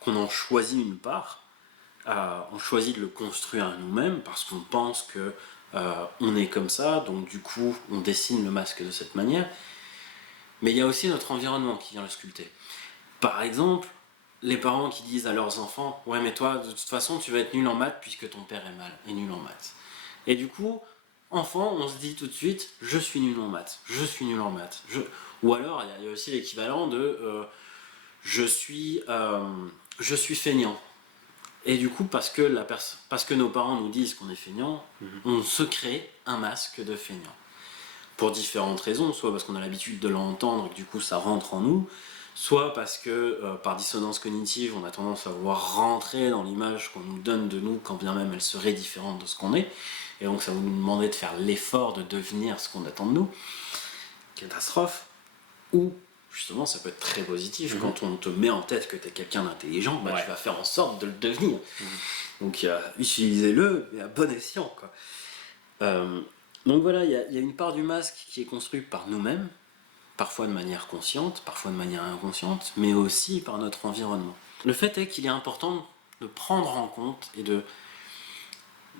qu'on en choisit une part. On choisit de le construire nous-mêmes parce qu'on pense que on est comme ça, donc du coup on dessine le masque de cette manière. Mais il y a aussi notre environnement qui vient le sculpter. Par exemple, les parents qui disent à leurs enfants « Ouais, mais toi, de toute façon, tu vas être nul en maths puisque ton père est nul en maths. » Et du coup, enfant, on se dit tout de suite « Je suis nul en maths, je suis nul en maths. » Ou alors, il y a aussi l'équivalent de je suis feignant. Et du coup, parce que nos parents nous disent qu'on est feignant, on se crée un masque de feignant. Pour différentes raisons, soit parce qu'on a l'habitude de l'entendre et que du coup ça rentre en nous, soit parce que par dissonance cognitive on a tendance à vouloir rentrer dans l'image qu'on nous donne de nous quand bien même elle serait différente de ce qu'on est, et donc ça va nous demander de faire l'effort de devenir ce qu'on attend de nous. Catastrophe. Ou justement ça peut être très positif, quand on te met en tête que tu es quelqu'un d'intelligent, bah, tu vas faire en sorte de le devenir. Donc utilisez-le, mais à bon escient, quoi. Donc voilà, il y a une part du masque qui est construite par nous-mêmes, parfois de manière consciente, parfois de manière inconsciente, mais aussi par notre environnement. Le fait est qu'il est important de prendre en compte et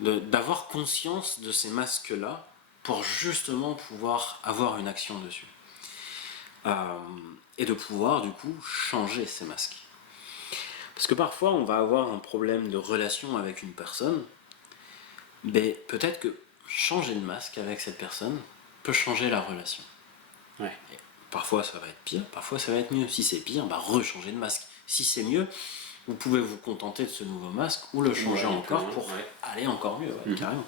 d'avoir conscience de ces masques-là pour justement pouvoir avoir une action dessus. Et de pouvoir du coup changer ces masques. Parce que parfois on va avoir un problème de relation avec une personne, mais peut-être que changer de masque avec cette personne peut changer la relation. Ouais. Et parfois ça va être pire, parfois ça va être mieux. Si c'est pire, bah rechanger de masque. Si c'est mieux, vous pouvez vous contenter de ce nouveau masque ou le changer encore pour aller encore mieux, carrément.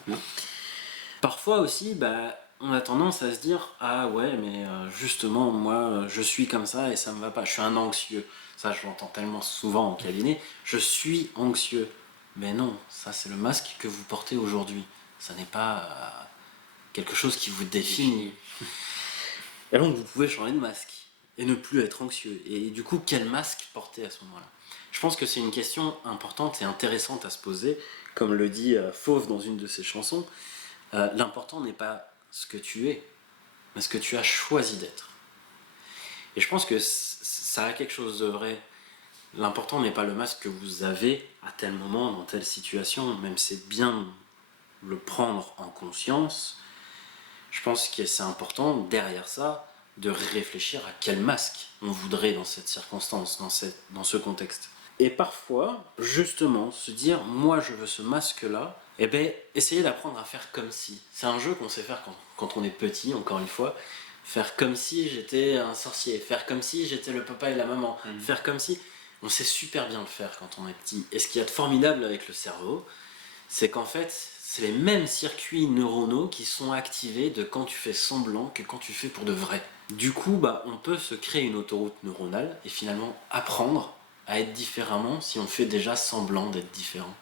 Parfois aussi, bah, on a tendance à se dire « Ah ouais, mais justement, moi, je suis comme ça et ça me va pas, je suis un anxieux. » Ça, je l'entends tellement souvent en cabinet. « Je suis anxieux. » Mais non, ça c'est le masque que vous portez aujourd'hui. Ça n'est pas quelque chose qui vous définit. Et donc vous pouvez changer de masque et ne plus être anxieux. Et du coup, quel masque porter à ce moment-là ? Je pense que c'est une question importante et intéressante à se poser. Comme le dit Fauve dans une de ses chansons, l'important n'est pas ce que tu es, mais ce que tu as choisi d'être. Et je pense que ça a quelque chose de vrai. L'important n'est pas le masque que vous avez à tel moment, dans telle situation, même c'est bien le prendre en conscience. Je pense que c'est important, derrière ça, de réfléchir à quel masque on voudrait dans cette circonstance, dans ce contexte. Et parfois, justement, se dire, moi je veux ce masque-là, et bien, essayer d'apprendre à faire comme si. C'est un jeu qu'on sait faire quand on est petit, encore une fois. Faire comme si j'étais un sorcier, faire comme si j'étais le papa et la maman, faire comme si... On sait super bien le faire quand on est petit. Et ce qu'il y a de formidable avec le cerveau, c'est qu'en fait, c'est les mêmes circuits neuronaux qui sont activés de quand tu fais semblant que quand tu fais pour de vrai. Du coup, on peut se créer une autoroute neuronale et finalement apprendre à être différemment si on fait déjà semblant d'être différent.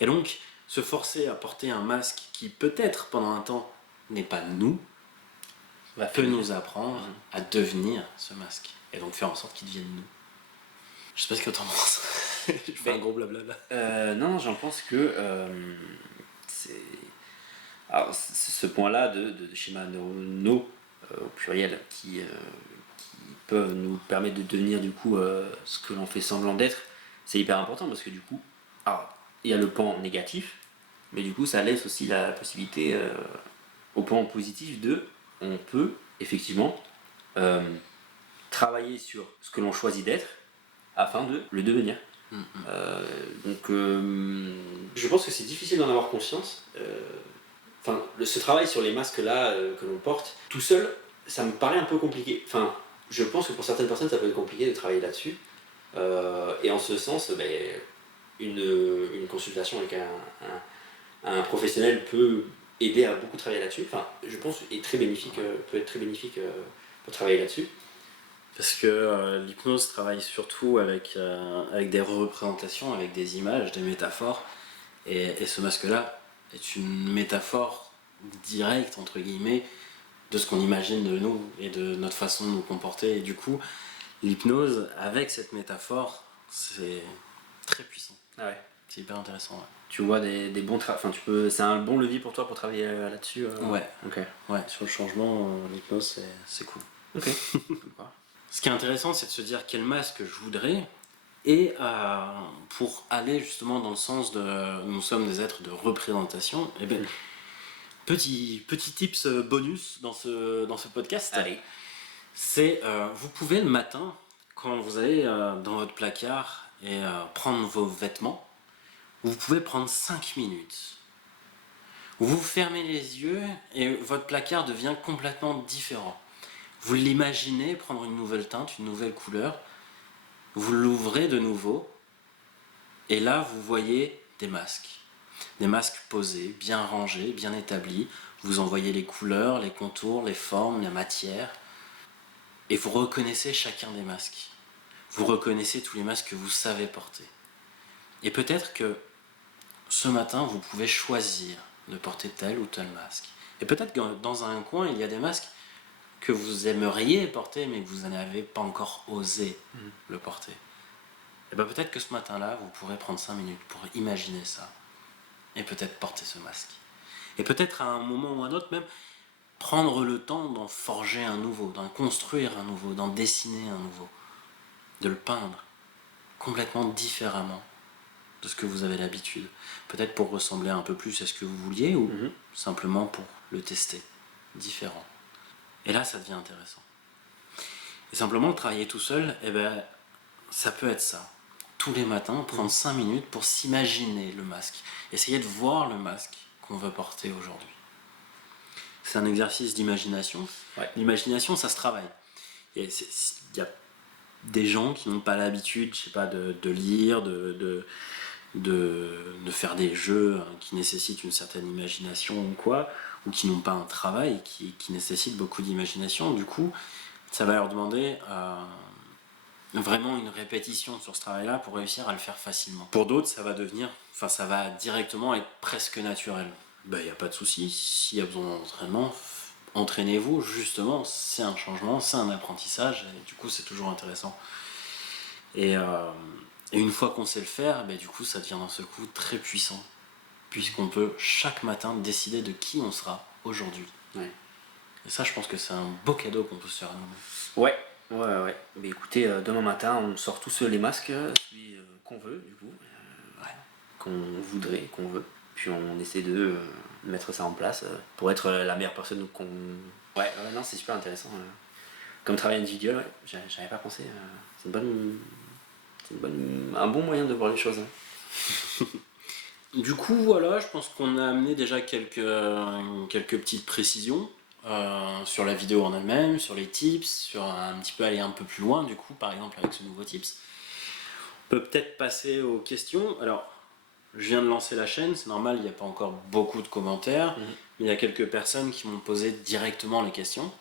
Et donc, se forcer à porter un masque qui peut-être pendant un temps n'est pas nous, peut nous apprendre à devenir ce masque. Et donc faire en sorte qu'il devienne nous. Je sais pas ce que t'en penses. Je fais un gros blablabla. Non, j'en pense que c'est... Alors, c'est ce point-là de schémas neuronaux au pluriel qui peuvent nous permettre de devenir du coup ce que l'on fait semblant d'être, c'est hyper important parce que du coup, alors, il y a le pan négatif, mais du coup ça laisse aussi la possibilité au pan positif de on peut effectivement travailler sur ce que l'on choisit d'être afin de le devenir. Donc je pense que c'est difficile d'en avoir conscience. Ce travail sur les masques là que l'on porte tout seul, ça me paraît un peu compliqué. Je pense que pour certaines personnes ça peut être compliqué de travailler là-dessus. Et en ce sens, une consultation avec un professionnel peut aider à beaucoup travailler là-dessus. Je pense est très bénéfique, peut être très bénéfique pour travailler là-dessus. Parce que l'hypnose travaille surtout avec des représentations, avec des images, des métaphores. Et ce masque-là est une métaphore directe, entre guillemets, de ce qu'on imagine de nous et de notre façon de nous comporter. Et du coup, l'hypnose, avec cette métaphore, c'est très puissant. Ah ouais. C'est hyper intéressant. Ouais. Tu vois des bons c'est un bon levier pour toi pour travailler là-dessus. Ouais. Okay. Ouais. Sur le changement, l'hypnose, c'est cool. Ok. Ce qui est intéressant, c'est de se dire quel masque je voudrais. Et pour aller justement dans le sens de nous sommes des êtres de représentation, et ben, petit tips bonus dans ce podcast. Allez. C'est vous pouvez le matin, quand vous allez dans votre placard et prendre vos vêtements, vous pouvez prendre 5 minutes. Vous fermez les yeux et votre placard devient complètement différent. Vous l'imaginez prendre une nouvelle teinte, une nouvelle couleur. Vous l'ouvrez de nouveau et là vous voyez des masques. Des masques posés, bien rangés, bien établis. Vous en voyez les couleurs, les contours, les formes, la matière. Et vous reconnaissez chacun des masques. Vous reconnaissez tous les masques que vous savez porter. Et peut-être que ce matin, vous pouvez choisir de porter tel ou tel masque. Et peut-être que dans un coin, il y a des masques que vous aimeriez porter, mais que vous n'avez pas encore osé le porter. Et bien peut-être que ce matin-là, vous pourrez prendre 5 minutes pour imaginer ça. Et peut-être porter ce masque. Et peut-être à un moment ou à un autre même, prendre le temps d'en forger un nouveau, d'en construire un nouveau, d'en dessiner un nouveau. De le peindre complètement différemment de ce que vous avez l'habitude. Peut-être pour ressembler un peu plus à ce que vous vouliez ou simplement pour le tester. Différent. Et là, ça devient intéressant. Et simplement, travailler tout seul, ça peut être ça. Tous les matins, prendre 5 minutes pour s'imaginer le masque. Essayer de voir le masque qu'on veut porter aujourd'hui. C'est un exercice d'imagination. Ouais. L'imagination, ça se travaille. Il y a des gens qui n'ont pas l'habitude, je sais pas, de lire, de faire des jeux qui nécessitent une certaine imagination ou quoi, ou qui n'ont pas un travail qui nécessite beaucoup d'imagination. Du coup, ça va leur demander vraiment une répétition sur ce travail-là pour réussir à le faire facilement. Pour d'autres, ça va directement être presque naturel. Il n'y a pas de souci, s'il y a besoin d'entraînement, entraînez-vous, justement, c'est un changement, c'est un apprentissage, et du coup c'est toujours intéressant. Et une fois qu'on sait le faire, du coup ça devient d'un seul coup très puissant, puisqu'on peut chaque matin décider de qui on sera aujourd'hui. Ouais. Et ça, je pense que c'est un beau cadeau qu'on peut se faire nous. Ouais, ouais. Mais écoutez, demain matin, on sort tous les masques, celui qu'on veut, du coup, qu'on voudrait, qu'on veut. Puis on essaie de mettre ça en place pour être la meilleure personne qu'on. Ouais, non, c'est super intéressant. Comme travail individuel, ouais, j'avais pas pensé. Un bon moyen de voir les choses. Du coup, voilà, je pense qu'on a amené déjà quelques petites précisions sur la vidéo en elle-même, sur les tips, sur un petit peu aller un peu plus loin, du coup, par exemple, avec ce nouveau tips. On peut peut-être passer aux questions. Alors, je viens de lancer la chaîne, c'est normal, il n'y a pas encore beaucoup de commentaires, mais il y a quelques personnes qui m'ont posé directement les questions.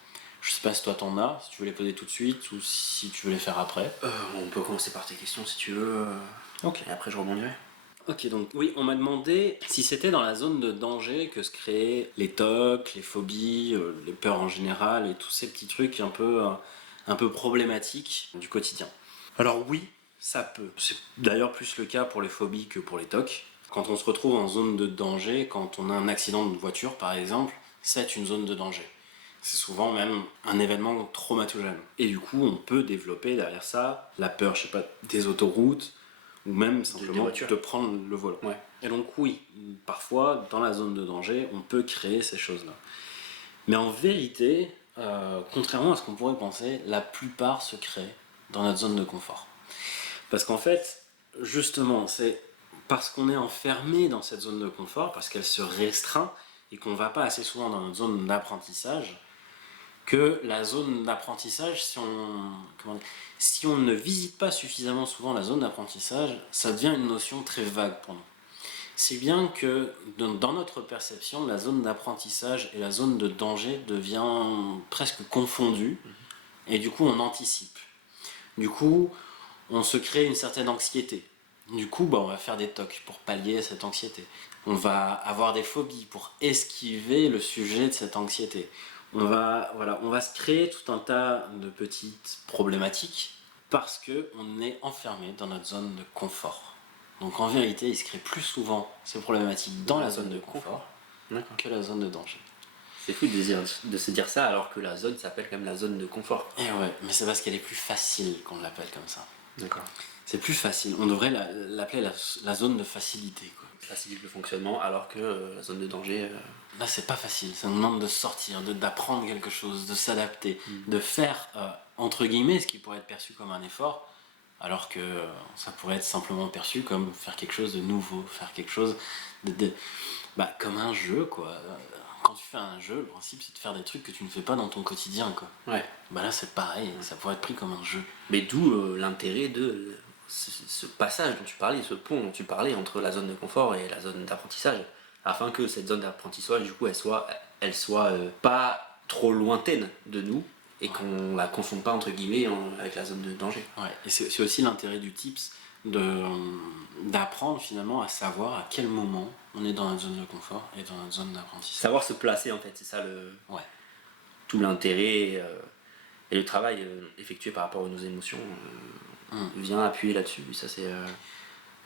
Je sais pas si toi t'en as, si tu veux les poser tout de suite ou si tu veux les faire après. On peut commencer par tes questions si tu veux. Ok. Et après je rebondirai. Ok, donc oui, on m'a demandé si c'était dans la zone de danger que se créaient les TOC, les phobies, les peurs en général et tous ces petits trucs un peu problématiques du quotidien. Alors oui, ça peut. C'est d'ailleurs plus le cas pour les phobies que pour les TOC. Quand on se retrouve en zone de danger, quand on a un accident de voiture par exemple, c'est une zone de danger. C'est souvent même un événement traumatogène. Et du coup, on peut développer derrière ça la peur, je sais pas, des autoroutes, ou même simplement de prendre le volant. Ouais. Et donc oui, parfois, dans la zone de danger, on peut créer ces choses-là. Mais en vérité, contrairement à ce qu'on pourrait penser, la plupart se créent dans notre zone de confort. Parce qu'en fait, justement, c'est parce qu'on est enfermé dans cette zone de confort, parce qu'elle se restreint, et qu'on ne va pas assez souvent dans notre zone d'apprentissage, que la zone d'apprentissage, si on ne visite pas suffisamment souvent la zone d'apprentissage, ça devient une notion très vague pour nous. Si bien que dans notre perception, la zone d'apprentissage et la zone de danger devient presque confondue, et du coup on anticipe. Du coup, on se crée une certaine anxiété. Du coup, on va faire des TOC pour pallier cette anxiété. On va avoir des phobies pour esquiver le sujet de cette anxiété. On va se créer tout un tas de petites problématiques parce qu'on est enfermé dans notre zone de confort. Donc en vérité, il se crée plus souvent ces problématiques dans la zone de confort que la zone de danger. C'est fou de se dire ça alors que la zone s'appelle quand même la zone de confort. Et ouais, mais c'est parce qu'elle est plus facile qu'on l'appelle comme ça. D'accord. C'est plus facile. On devrait l'appeler la zone de facilité, quoi. Facilite le fonctionnement alors que la zone de danger. Là, c'est pas facile. Ça demande de sortir, d'apprendre quelque chose, de s'adapter, de faire, entre guillemets, ce qui pourrait être perçu comme un effort, alors que ça pourrait être simplement perçu comme faire quelque chose de nouveau, faire quelque chose comme un jeu, quoi. Quand tu fais un jeu, le principe, c'est de faire des trucs que tu ne fais pas dans ton quotidien, quoi. Ouais. Là, c'est pareil, ça pourrait être pris comme un jeu. Mais d'où l'intérêt de ce passage dont tu parlais, ce pont dont tu parlais entre la zone de confort et la zone d'apprentissage, afin que cette zone d'apprentissage, du coup, elle soit pas trop lointaine de nous et qu'on la confonde pas entre guillemets avec la zone de danger. Ouais. Et c'est aussi l'intérêt du tips d'apprendre finalement à savoir à quel moment on est dans notre zone de confort et dans notre zone d'apprentissage. Savoir se placer en fait, c'est ça tout l'intérêt et le travail effectué par rapport à nos émotions vient appuyer là-dessus. Ça c'est.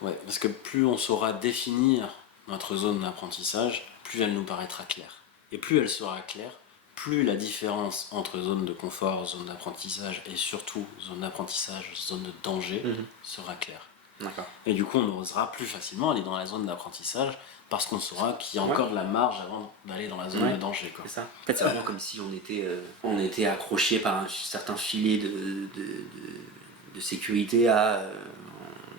Ouais, parce que plus on saura définir notre zone d'apprentissage, plus elle nous paraîtra claire. Et plus elle sera claire, plus la différence entre zone de confort, zone d'apprentissage et surtout zone d'apprentissage, zone de danger sera claire. D'accord. Et du coup, on osera plus facilement aller dans la zone d'apprentissage parce qu'on saura qu'il y a encore de la marge avant d'aller dans la zone de danger, quoi. C'est ça. En fait, c'est vraiment comme si on était accroché par un certain filet de sécurité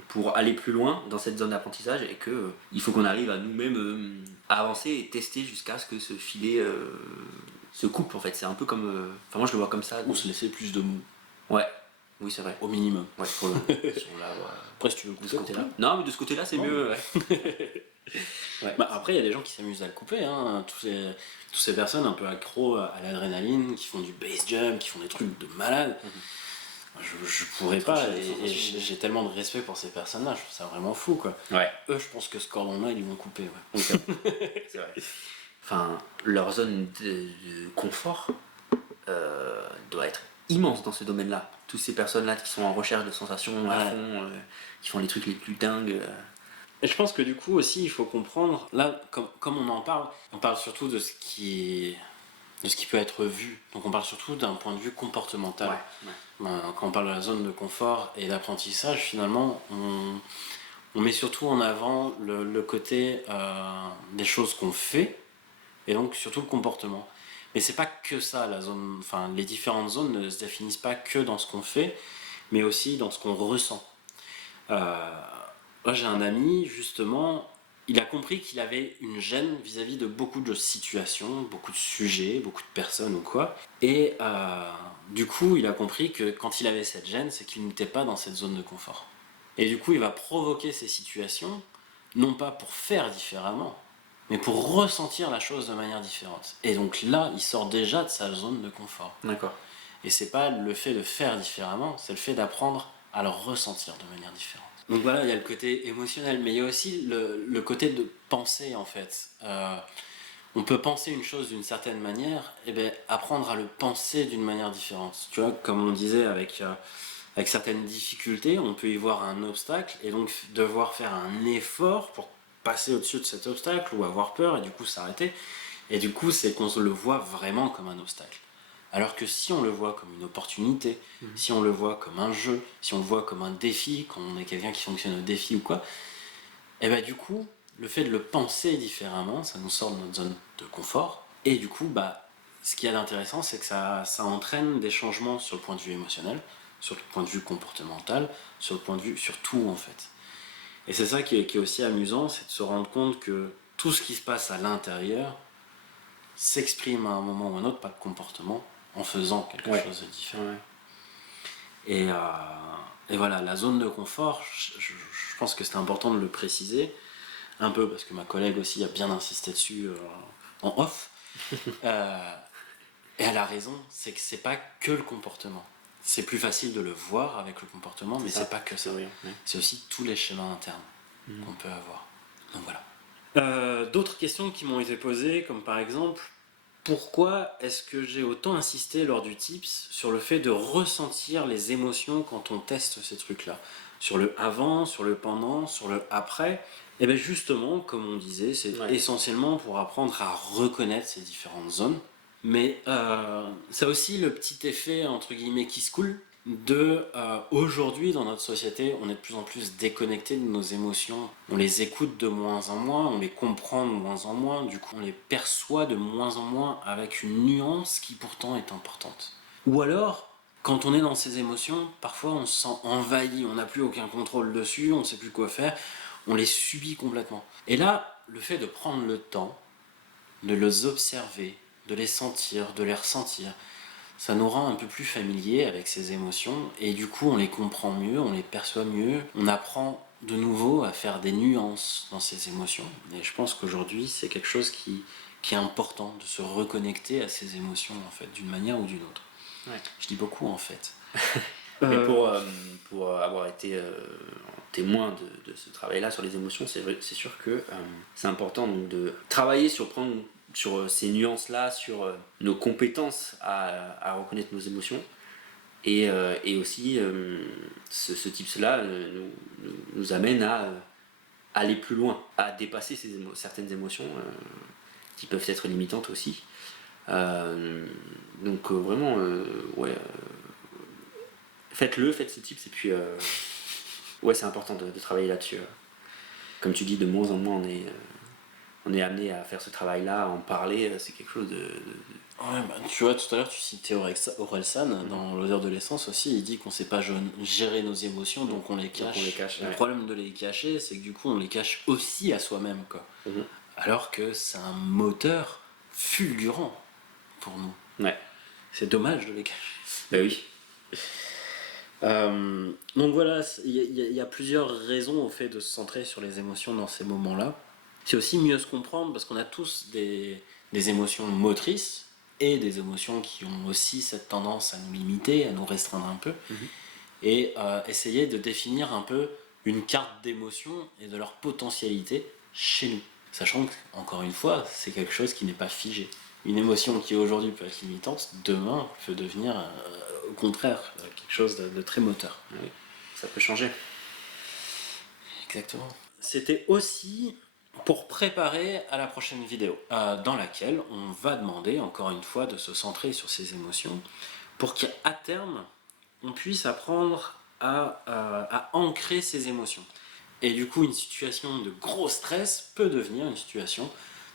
pour aller plus loin dans cette zone d'apprentissage et que il faut qu'on arrive à nous-mêmes avancer et tester jusqu'à ce que ce filet se coupe en fait. C'est un peu comme. Enfin, moi je le vois comme ça. Ou se laisser plus de mou. Ouais. Oui, c'est vrai. Au minimum. Ouais, Après, si tu veux de ce côté-là. Non, mais de ce côté-là, c'est mieux. Ouais. Après, il y a des gens qui s'amusent à le couper. Hein. Toutes ces personnes un peu accros à l'adrénaline, qui font du base jump, qui font des trucs de malade. Je pourrais pas, et j'ai tellement de respect pour ces personnes-là, je trouve ça vraiment fou, quoi. Ouais. Eux, je pense que ce cordon-là, ils vont couper, ouais. C'est vrai. Enfin, leur zone de confort doit être immense dans ce domaine-là. Toutes ces personnes-là qui sont en recherche de sensations à fond, qui font les trucs les plus dingues. Et je pense que du coup aussi, il faut comprendre, là, comme on en parle, on parle surtout de ce qui de ce qui peut être vu. Donc on parle surtout d'un point de vue comportemental. Quand on parle de la zone de confort et d'apprentissage, finalement, on met surtout en avant le côté des choses qu'on fait, et donc surtout le comportement. Mais c'est pas que ça, la zone, enfin les différentes zones ne se définissent pas que dans ce qu'on fait, mais aussi dans ce qu'on ressent. Moi j'ai un ami, justement, il a compris qu'il avait une gêne vis-à-vis de beaucoup de situations, beaucoup de sujets, beaucoup de personnes ou quoi. Et du coup, il a compris que quand il avait cette gêne, c'est qu'il n'était pas dans cette zone de confort. Et du coup, il va provoquer ces situations, non pas pour faire différemment, mais pour ressentir la chose de manière différente. Et donc là, il sort déjà de sa zone de confort. D'accord. Et c'est pas le fait de faire différemment, c'est le fait d'apprendre à le ressentir de manière différente. Donc voilà, il y a le côté émotionnel, mais il y a aussi le côté de penser en fait. On peut penser une chose d'une certaine manière, et bien apprendre à le penser d'une manière différente. Tu vois, comme on disait avec certaines difficultés, on peut y voir un obstacle et donc devoir faire un effort pour passer au-dessus de cet obstacle ou avoir peur et du coup s'arrêter. Et du coup, c'est qu'on le voit vraiment comme un obstacle. Alors que si on le voit comme une opportunité, si on le voit comme un jeu, si on le voit comme un défi, quand on est quelqu'un qui fonctionne au défi ou quoi, et bah du coup, le fait de le penser différemment, ça nous sort de notre zone de confort. Et du coup, ce qui est intéressant, c'est que ça entraîne des changements sur le point de vue émotionnel, sur le point de vue comportemental, sur le point de vue, sur tout en fait. Et c'est ça qui est aussi amusant, c'est de se rendre compte que tout ce qui se passe à l'intérieur s'exprime à un moment ou à un autre, pas de comportement, en faisant quelque chose de différent. Et voilà, la zone de confort, je pense que c'est important de le préciser, un peu parce que ma collègue aussi a bien insisté dessus en off. Et elle a raison, c'est que c'est pas que le comportement. C'est plus facile de le voir avec le comportement, mais c'est pas que ça. C'est aussi tous les schémas internes qu'on peut avoir. Donc voilà. D'autres questions qui m'ont été posées, comme par exemple, pourquoi est-ce que j'ai autant insisté lors du tips sur le fait de ressentir les émotions quand on teste ces trucs-là? Sur le avant, sur le pendant, sur le après. Et bien justement, comme on disait, c'est essentiellement pour apprendre à reconnaître ces différentes zones. Mais ça a aussi le petit effet, entre guillemets, qui se coule, de aujourd'hui dans notre société, on est de plus en plus déconnecté de nos émotions. On les écoute de moins en moins, on les comprend de moins en moins, du coup on les perçoit de moins en moins avec une nuance qui pourtant est importante. Ou alors, quand on est dans ces émotions, parfois on se sent envahi, on n'a plus aucun contrôle dessus, on ne sait plus quoi faire, on les subit complètement. Et là, le fait de prendre le temps, de les observer, de les sentir, de les ressentir, ça nous rend un peu plus familiers avec ces émotions et du coup on les comprend mieux, on les perçoit mieux, on apprend de nouveau à faire des nuances dans ces émotions. Et je pense qu'aujourd'hui c'est quelque chose qui est important, de se reconnecter à ces émotions en fait, d'une manière ou d'une autre. Je dis beaucoup en fait. Mais pour avoir été témoin de ce travail-là sur les émotions, c'est sûr que c'est important donc, de travailler sur ces nuances-là, sur nos compétences à reconnaître nos émotions. Et aussi, ce tips-là nous amène à aller plus loin, à dépasser certaines émotions qui peuvent être limitantes aussi. Donc vraiment, faites ce tips et puis c'est important de travailler là-dessus. Comme tu dis, de moins en moins on est amené à faire ce travail-là, à en parler, c'est quelque chose de... Ouais, tu vois, tout à l'heure tu citais Orelsan, dans L'odeur de l'essence aussi, il dit qu'on ne sait pas gérer nos émotions, donc on les cache. Le problème de les cacher, c'est que du coup on les cache aussi à soi-même, quoi. Alors que c'est un moteur fulgurant pour nous. C'est dommage de les cacher. Ben oui. Donc voilà, il y a plusieurs raisons au fait de se centrer sur les émotions dans ces moments-là. C'est aussi mieux se comprendre parce qu'on a tous des émotions motrices et des émotions qui ont aussi cette tendance à nous limiter, à nous restreindre un peu. Et essayer de définir un peu une carte d'émotions et de leur potentialité chez nous. Sachant qu'encore une fois, c'est quelque chose qui n'est pas figé. Une émotion qui aujourd'hui peut être limitante, demain peut devenir au contraire quelque chose de très moteur. Oui, ça peut changer. Exactement. C'était aussi pour préparer à la prochaine vidéo, dans laquelle on va demander encore une fois de se centrer sur ses émotions pour qu'à terme on puisse apprendre à ancrer ses émotions. Et du coup, une situation de gros stress peut devenir une situation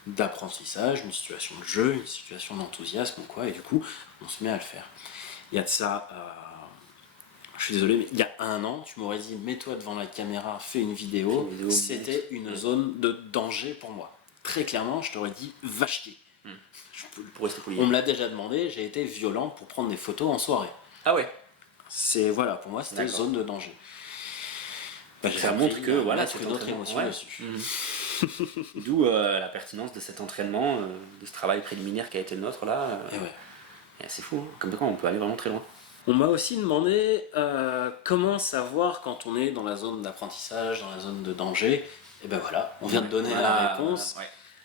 d'apprentissage, une situation de jeu, une situation d'enthousiasme ou quoi, et du coup, on se met à le faire. Il y a de ça, je suis désolé, mais il y a 1 an, tu m'aurais dit, mets-toi devant la caméra, fais une vidéo, c'était une zone de danger pour moi. Très clairement, je t'aurais dit, va chier. Pour rester poli. On me l'a déjà demandé, j'ai été violent pour prendre des photos en soirée. Ah ouais. Voilà, pour moi, c'était une zone de danger. Ça montre que voilà, c'est une autre émotion dessus. D'où la pertinence de cet entraînement, de ce travail préliminaire qui a été le nôtre là. Et ouais. Et c'est fou, hein. Comme quoi on peut aller vraiment très loin. On m'a aussi demandé comment savoir quand on est dans la zone d'apprentissage, dans la zone de danger. Et ben voilà, on vient de donner la réponse.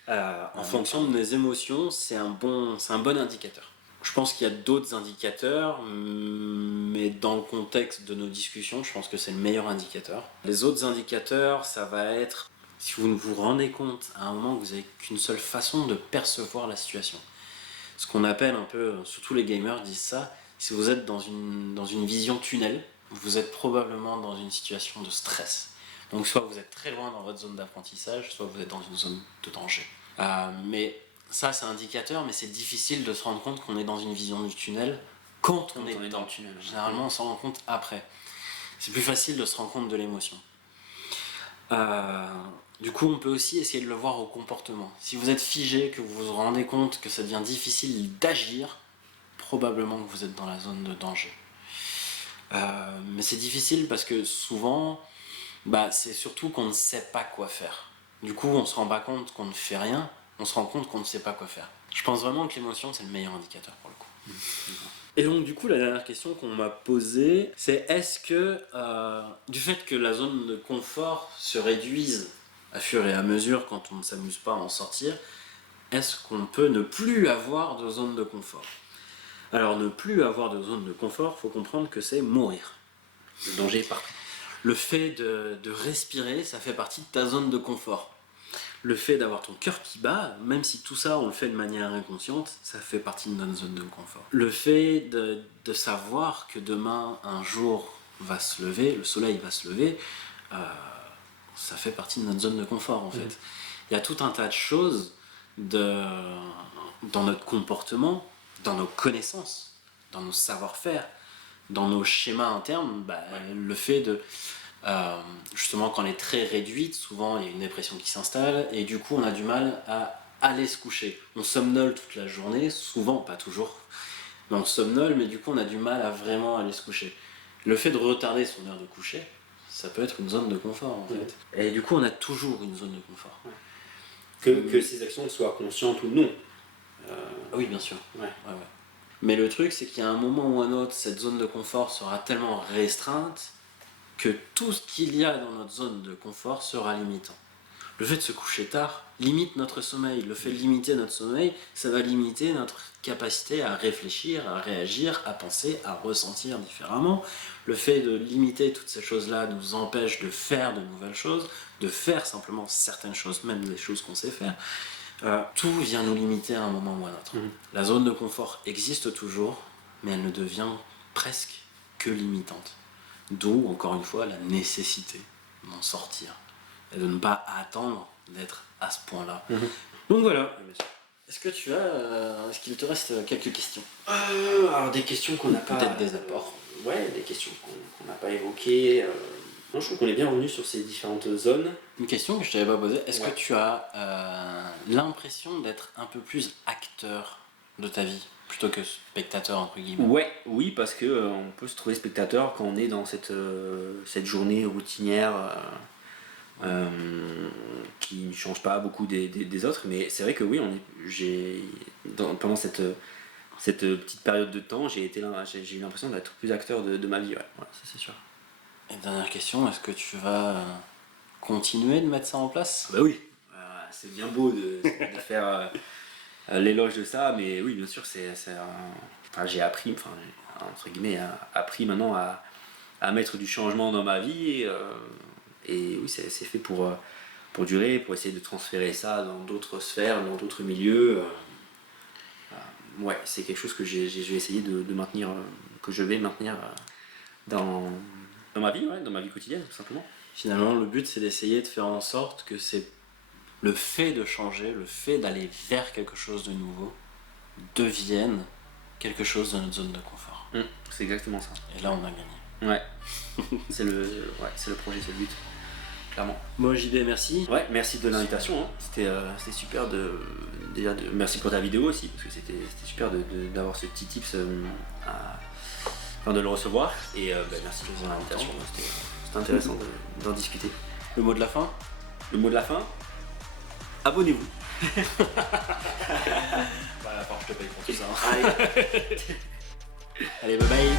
En fonction de mes émotions, c'est un bon indicateur. Je pense qu'il y a d'autres indicateurs, mais dans le contexte de nos discussions, je pense que c'est le meilleur indicateur. Les autres indicateurs, ça va être si vous ne vous rendez compte à un moment que vous n'avez qu'une seule façon de percevoir la situation. Ce qu'on appelle un peu, surtout les gamers disent ça, si vous êtes dans une vision tunnel, vous êtes probablement dans une situation de stress. Donc soit vous êtes très loin dans votre zone d'apprentissage, soit vous êtes dans une zone de danger. Mais ça c'est indicateur, mais c'est difficile de se rendre compte qu'on est dans une vision du tunnel quand on est dans le tunnel. Généralement on s'en rend compte après. C'est plus facile de se rendre compte de l'émotion. Du coup, on peut aussi essayer de le voir au comportement. Si vous êtes figé, que vous vous rendez compte que ça devient difficile d'agir, probablement que vous êtes dans la zone de danger. Mais c'est difficile parce que souvent, c'est surtout qu'on ne sait pas quoi faire. Du coup, on se rend pas compte qu'on ne fait rien, on se rend compte qu'on ne sait pas quoi faire. Je pense vraiment que l'émotion, c'est le meilleur indicateur pour le coup. Et donc, du coup, la dernière question qu'on m'a posée, c'est est-ce que, du fait que la zone de confort se réduise à fur et à mesure quand on ne s'amuse pas à en sortir, est-ce qu'on peut ne plus avoir de zone de confort ? Alors, ne plus avoir de zone de confort, il faut comprendre que c'est mourir. Le danger est partout. Le fait de respirer, ça fait partie de ta zone de confort. Le fait d'avoir ton cœur qui bat, même si tout ça on le fait de manière inconsciente, ça fait partie de notre zone de confort. Le fait de savoir que demain un jour va se lever, le soleil va se lever, ça fait partie de notre zone de confort en fait. Il y a tout un tas de choses dans notre comportement, dans nos connaissances, dans nos savoir-faire, dans nos schémas internes, le fait de... justement quand on est très réduite, souvent il y a une dépression qui s'installe et du coup on a du mal à aller se coucher. On somnole toute la journée, souvent, pas toujours, mais on somnole, mais du coup on a du mal à vraiment aller se coucher. Le fait de retarder son heure de coucher, ça peut être une zone de confort en fait. Et du coup on a toujours une zone de confort. Que ces actions soient conscientes ou non. Oui, bien sûr. Ouais. Mais le truc, c'est qu'il y a un moment ou un autre, cette zone de confort sera tellement restreinte que tout ce qu'il y a dans notre zone de confort sera limitant. Le fait de se coucher tard limite notre sommeil. Le fait de limiter notre sommeil, ça va limiter notre capacité à réfléchir, à réagir, à penser, à ressentir différemment. Le fait de limiter toutes ces choses-là nous empêche de faire de nouvelles choses, de faire simplement certaines choses, même des choses qu'on sait faire. Tout vient nous limiter à un moment ou à un autre. La zone de confort existe toujours, mais elle ne devient presque que limitante. D'où, encore une fois, la nécessité d'en sortir et de ne pas attendre d'être à ce point-là. Donc voilà. Est-ce qu'il te reste quelques questions ? Alors des questions qu'on n'a pas... Peut-être des apports. Ouais, des questions qu'on n'a pas évoquées. Moi, je trouve qu'on est bien revenu sur ces différentes zones. Une question que je t'avais pas posée, est-ce que tu as l'impression d'être un peu plus acteur de ta vie plutôt que spectateur entre guillemets ? Oui, parce que on peut se trouver spectateur quand on est dans cette journée routinière qui ne change pas beaucoup des autres. Mais c'est vrai que oui, pendant cette petite période de temps, j'ai eu l'impression d'être plus acteur de ma vie. Ouais, ça c'est sûr. Et dernière question, est-ce que tu vas continuer de mettre ça en place ? Bah oui, c'est bien beau de faire l'éloge de ça, mais oui, bien sûr, j'ai appris, entre guillemets, appris maintenant à mettre du changement dans ma vie, et oui, c'est fait pour pour durer, pour essayer de transférer ça dans d'autres sphères, dans d'autres milieux. Ouais, c'est quelque chose que j'ai essayé de maintenir, que je vais maintenir dans ma vie, dans ma vie quotidienne, tout simplement. Finalement, le but, c'est d'essayer de faire en sorte que c'est le fait de changer, le fait d'aller vers quelque chose de nouveau, devienne quelque chose de notre zone de confort. C'est exactement ça. Et là, on a gagné. Ouais. c'est le projet, c'est le but. Clairement. Moi, JB, merci. Ouais, merci de l'invitation. Hein. C'était super merci pour ta vidéo aussi, parce que c'était super d'avoir ce petit tips, de le recevoir. Et merci pour l'invitation. C'était intéressant d'en discuter. Le mot de la fin ? Le mot de la fin, abonnez-vous. Voilà, je te paye pour tout ça. Allez. Allez, bye bye.